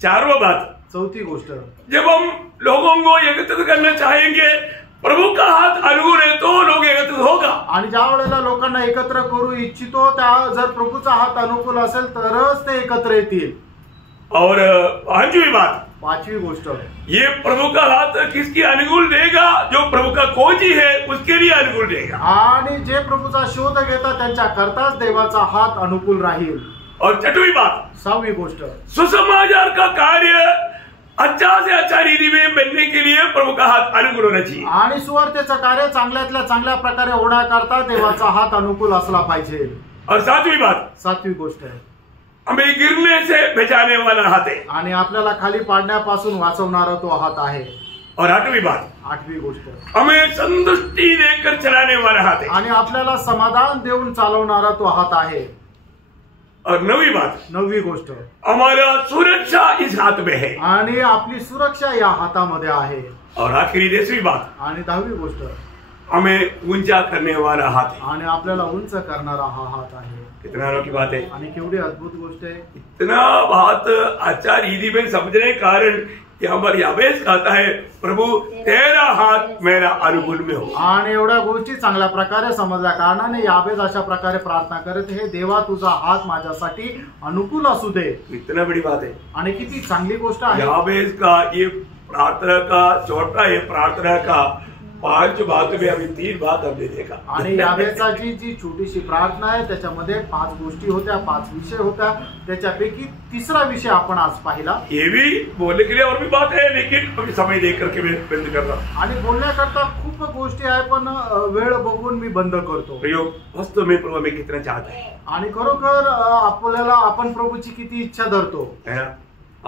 चारवा बात, चौथी गोष्ट, जब हम लोगों को एकत्रित करना चाहेंगे प्रभु का हाथ अनुकूल है तो लोग एकत्रित होगा. आणि ज्या वेळेला लोकांना एकत्र करू इच्छितो त्या जर प्रभूचा हात अनुकूल असेल तरच ते एकत्र येतील. और 5वीं बात, 5वी गोष्ट, ये प्रभु का हाथ किसकी अनुकूल देगा? जो प्रभु का खोजी है उसके लिए अनुकूल देगा. आणि जे प्रभूचा शोध घेतात त्यांच्या करताच देवाचा हात अनुकूल राहील. और 6वीं बात, 6वी गोष्ट, सुसमाचार का कार्य अच्छा से अच्छा रीति में बनने के लिए प्रभु का हाथ अनुकूल होना चाहिए। आणि सुवार्तेचं कार्य चांगल्यातल्या चांगल्या प्रकारे होण्याकरता देवाचा हात अनुकूल असला पाहिजे। और सातवीं बात, सातवी गोष्ट आहे, हमें गिरने से बचाने वाला हाथ है। आणि आपल्याला खाली पाडण्यापासून वाचवणारा तो हात आहे। और आठवीं बात, आठवी गोष्ट, हमें संतुष्टि देकर चलाने वाला हाथ है। आणि आपल्याला समाधान देऊन चालवणारा तो हात आहे। और नवीं बात, नववी गोष्ट, हमारा सुरक्षा इस हाथ में है। आणि आपली सुरक्षा या हातामध्ये आहे। और आखिरी 10वीं बात, आणि 10वी गोष्ट, हमें ऊंचा करने वाला हाथ है। आणि आपल्याला उंच करणारा हा हात आहे। कितना अनोखी बात है, आणि केवढी अद्भुत गोष्ट आहे। इतना बात अच्छा रीति में समझने के कारण यहाँ पर याबेस कहता है, प्रभु तेरा हाथ मेरा अनुकूल में हो। आणि एवढ्या गोष्टी चांगल्या प्रकारे समजल्या कारणाने याबेस अशा प्रकारे प्रार्थना करत, हे देवा तुझा हात माझ्यासाठी अनुकूल असू दे। इतना बड़ी बात है। आणि किती चांगली गोष्ट आहे। याबेस का ये प्रार्थना का छोटा ये प्रार्थना का 5 बात में अभी 3 बात हमने देखा। आणि याबेसाची जी छोटीशी प्रार्थना आहे त्याच्यामध्ये 5 गोष्टी होत्या, 5 विषय होत्या, त्याच्यापैकी तिसरा विषय आपण आज पाहिला। ये भी बोलने के लिए और भी बात है, लेकिन अभी समय देख करके मैं बंद कर रहा हूँ। आणि बोलण्याकरता खूप गोष्टी आहे, पण वेळ बघून मी बंद करतो। प्रयोग वास्तव में प्रभु में कितना चाहता है, आणि खरोखर आपल्याला आपण प्रभूची किती इच्छा धरतो है ना।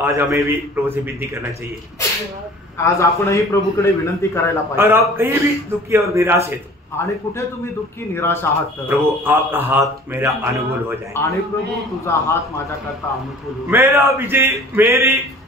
आज हमें भी प्रभु से विनती करना चाहिए। आज आपणही प्रभूकडे विनंती करायला और पाहिजे। आप कहीं भी दुखी और निराश है, आणि कुठे तुम्ही दुःखी निराश आहात तर प्रभु आपका हाथ मेरा अनुकूल हो जाए। आणि प्रभू तुझा हात माझ्याकरता अनुकूल हो। मेरा विजय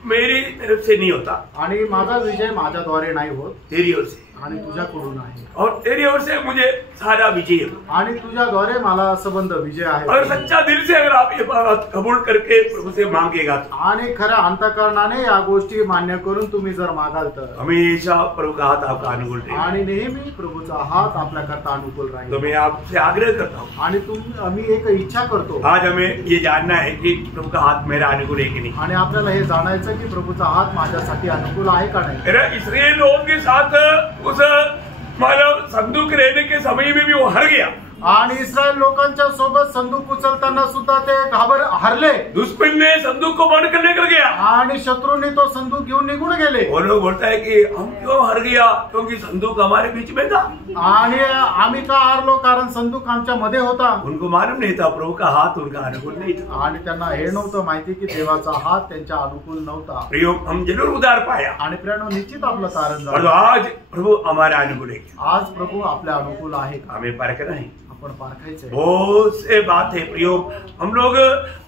मेरी तरफ से नहीं होता, आणि माझा विजय माझ्याद्वारे नाही होत, तेरी ओर से, आणि तुझ्याकडून आहे। और तेरी ओर से मुझे सारा विजय हो। आणि तुझ्याद्वारे मला संबंध विजय आहे। और सच्चा दिल से अगर आप ये बात कबूल करके प्रभु से मांगेगा तो आणि खऱ्या अंतःकरणाने या गोष्टी मान्य करून तुम्ही जर मागाल तर हमेशा प्रभु का हाथ आपका अनुकूल रहेगा। आणि नेहमी प्रभूचा हात आपल्याकरता अनुकूल तो राहील। मैं आपसे आग्रह करता हूँ, आणि आम्ही एक इच्छा करतो, आज हमें ये जानना है कि प्रभु का हाथ मेरा अनुकूल है कि नहीं। आणि आपल्याला हे जाणायचं की प्रभूचा हात माझ्यासाठी अनुकूल आहे का नाही। मेरा इसराइल लोगों के साथ उस मानव संदूक रहने के समय में भी वो हार गया। आणि इस्रायल लोकांच्या सोबत संदूक उचलताना सुद्धा ते हरले। दुश्मन ने संदूक को बंद करने कर गया, आणि शत्रूंनी तो संदूक घेऊन निघून गेले। वो लोग बोलता है कि हम क्यों हार गया, क्योंकि संदूक हमारे बीच में था। आणि आम्ही का हारलो, कारण संदूक आमच्या मध्ये होता। उनको मालूम नहीं था प्रभु का हाथ उनका अनुकूल नहीं था। आणि त्यांना हे नव्हतं माहिती की देवाचा हात त्यांच्या अनुकूल नव्हता। प्रयोग हम जरूर उधार पाया, आणि प्रियानो निश्चित आपलं तारण और झालं। आज प्रभु हमारा अनुकूल है। आज प्रभू आपल्या अनुकूल आहे का, हमें परखना है। आपण पारखायचंय। बहुत से बात है प्रयोग, हम लोग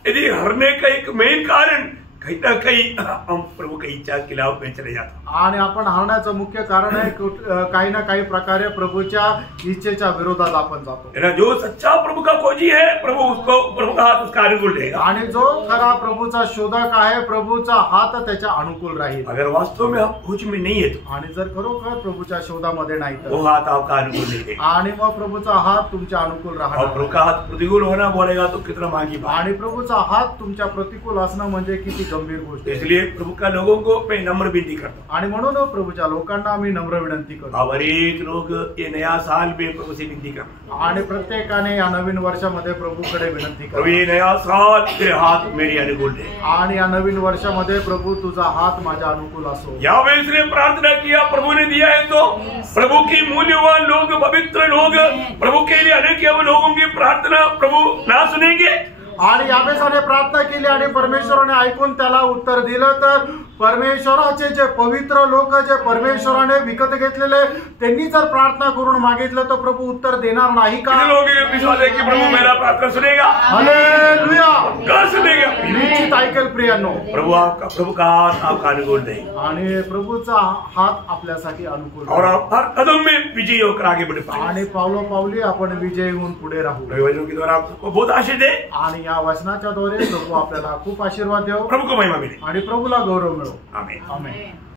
यदि हारने का एक मेन कारण कहीं ना कहीं हम प्रभु की इच्छा के खिलाफ में चले जाते। आणि आपण हारण्याचं मुख्य कारण आहे काही ना काही प्रकारे प्रभूच्या इच्छेच्या विरोधात आपण जातो। है ना, जो सच्चा प्रभु का खोजी है प्रभु उसको प्रभु का हाथ उसका अनुकूल रहेगा। आणि जो खरा प्रभूचा शोधक आहे प्रभूचा हात त्याच्या अनुकूल राहील। अगर वास्तव में हम खोज में नहीं है तो आणि जर खरोखर प्रभूच्या शोधामध्ये नाही वो तर हाथ आपका अनुकूल नहीं रहेगा। आणि मग प्रभूचा हात तुमच्या अनुकूल और राहणार प्रभु का हाथ प्रतिकूल होना बोलेगा तो कितना मांगी बात। आणि प्रभूचा हात तुमच्या प्रतिकूल असणं म्हणजे किती गंभीर गोष्ट आहे। इसलिए प्रभु का लोगों को मैं नम्र विनती करता हूँ। आणि म्हणून प्रभूच्या लोकांना आम्ही नम्र विनंती करतो। अब हर एक लोग ये नया साल में प्रभु से विनती करना, आणि प्रत्येकाने या नवीन वर्षामध्ये प्रभूकडे विनंती प्रभु करा। ये नया साल तेरे हाथ मेरी अनुकूल है। आणि या नवीन वर्षामध्ये प्रभू तुझा हात माझ्या अनुकूल असो। यावे इसने प्रार्थना किया, प्रभु ने दिया है। तो प्रभु की मूल्यवान लोग, पवित्र लोग, प्रभु के लिए अनेक लोगों की प्रार्थना प्रभु ना सुनेंगे। आणि याबेसाने प्रार्थना केली आणि परमेश्वराने ऐकून त्याला उत्तर दिलं, तर परमेश्वराचे जे पवित्र लोक, जे परमेश्वराने विकत घेतलेले, त्यांनी जर प्रार्थना करून मागितलं तर प्रभू उत्तर देणार नाही का? कितने लोग ये विश्वास है कि प्रभु मेरा प्रार्थना सुनेगा? हालेलुया! का सुनेगा? निश्चित ऐकेल प्रियांनो। प्रभु का हाथ आपका अनुकूल है आणि प्रभूचा हात आपल्यासाठी अनुकूल और आहे। आप हर कदम में विजयी होकर आगे बढ़ पाए। आणि पावली आपण विजयी होऊन पुढे राहू। प्रभु के द्वारा आपको बहुत आशीष दे। आणि या वचनाच्या द्वारे प्रभू आपल्याला खूप आशीर्वाद देव प्रभु को महिमा मिले। आणि प्रभूला गौरव मिळो। आमीन। आमेन।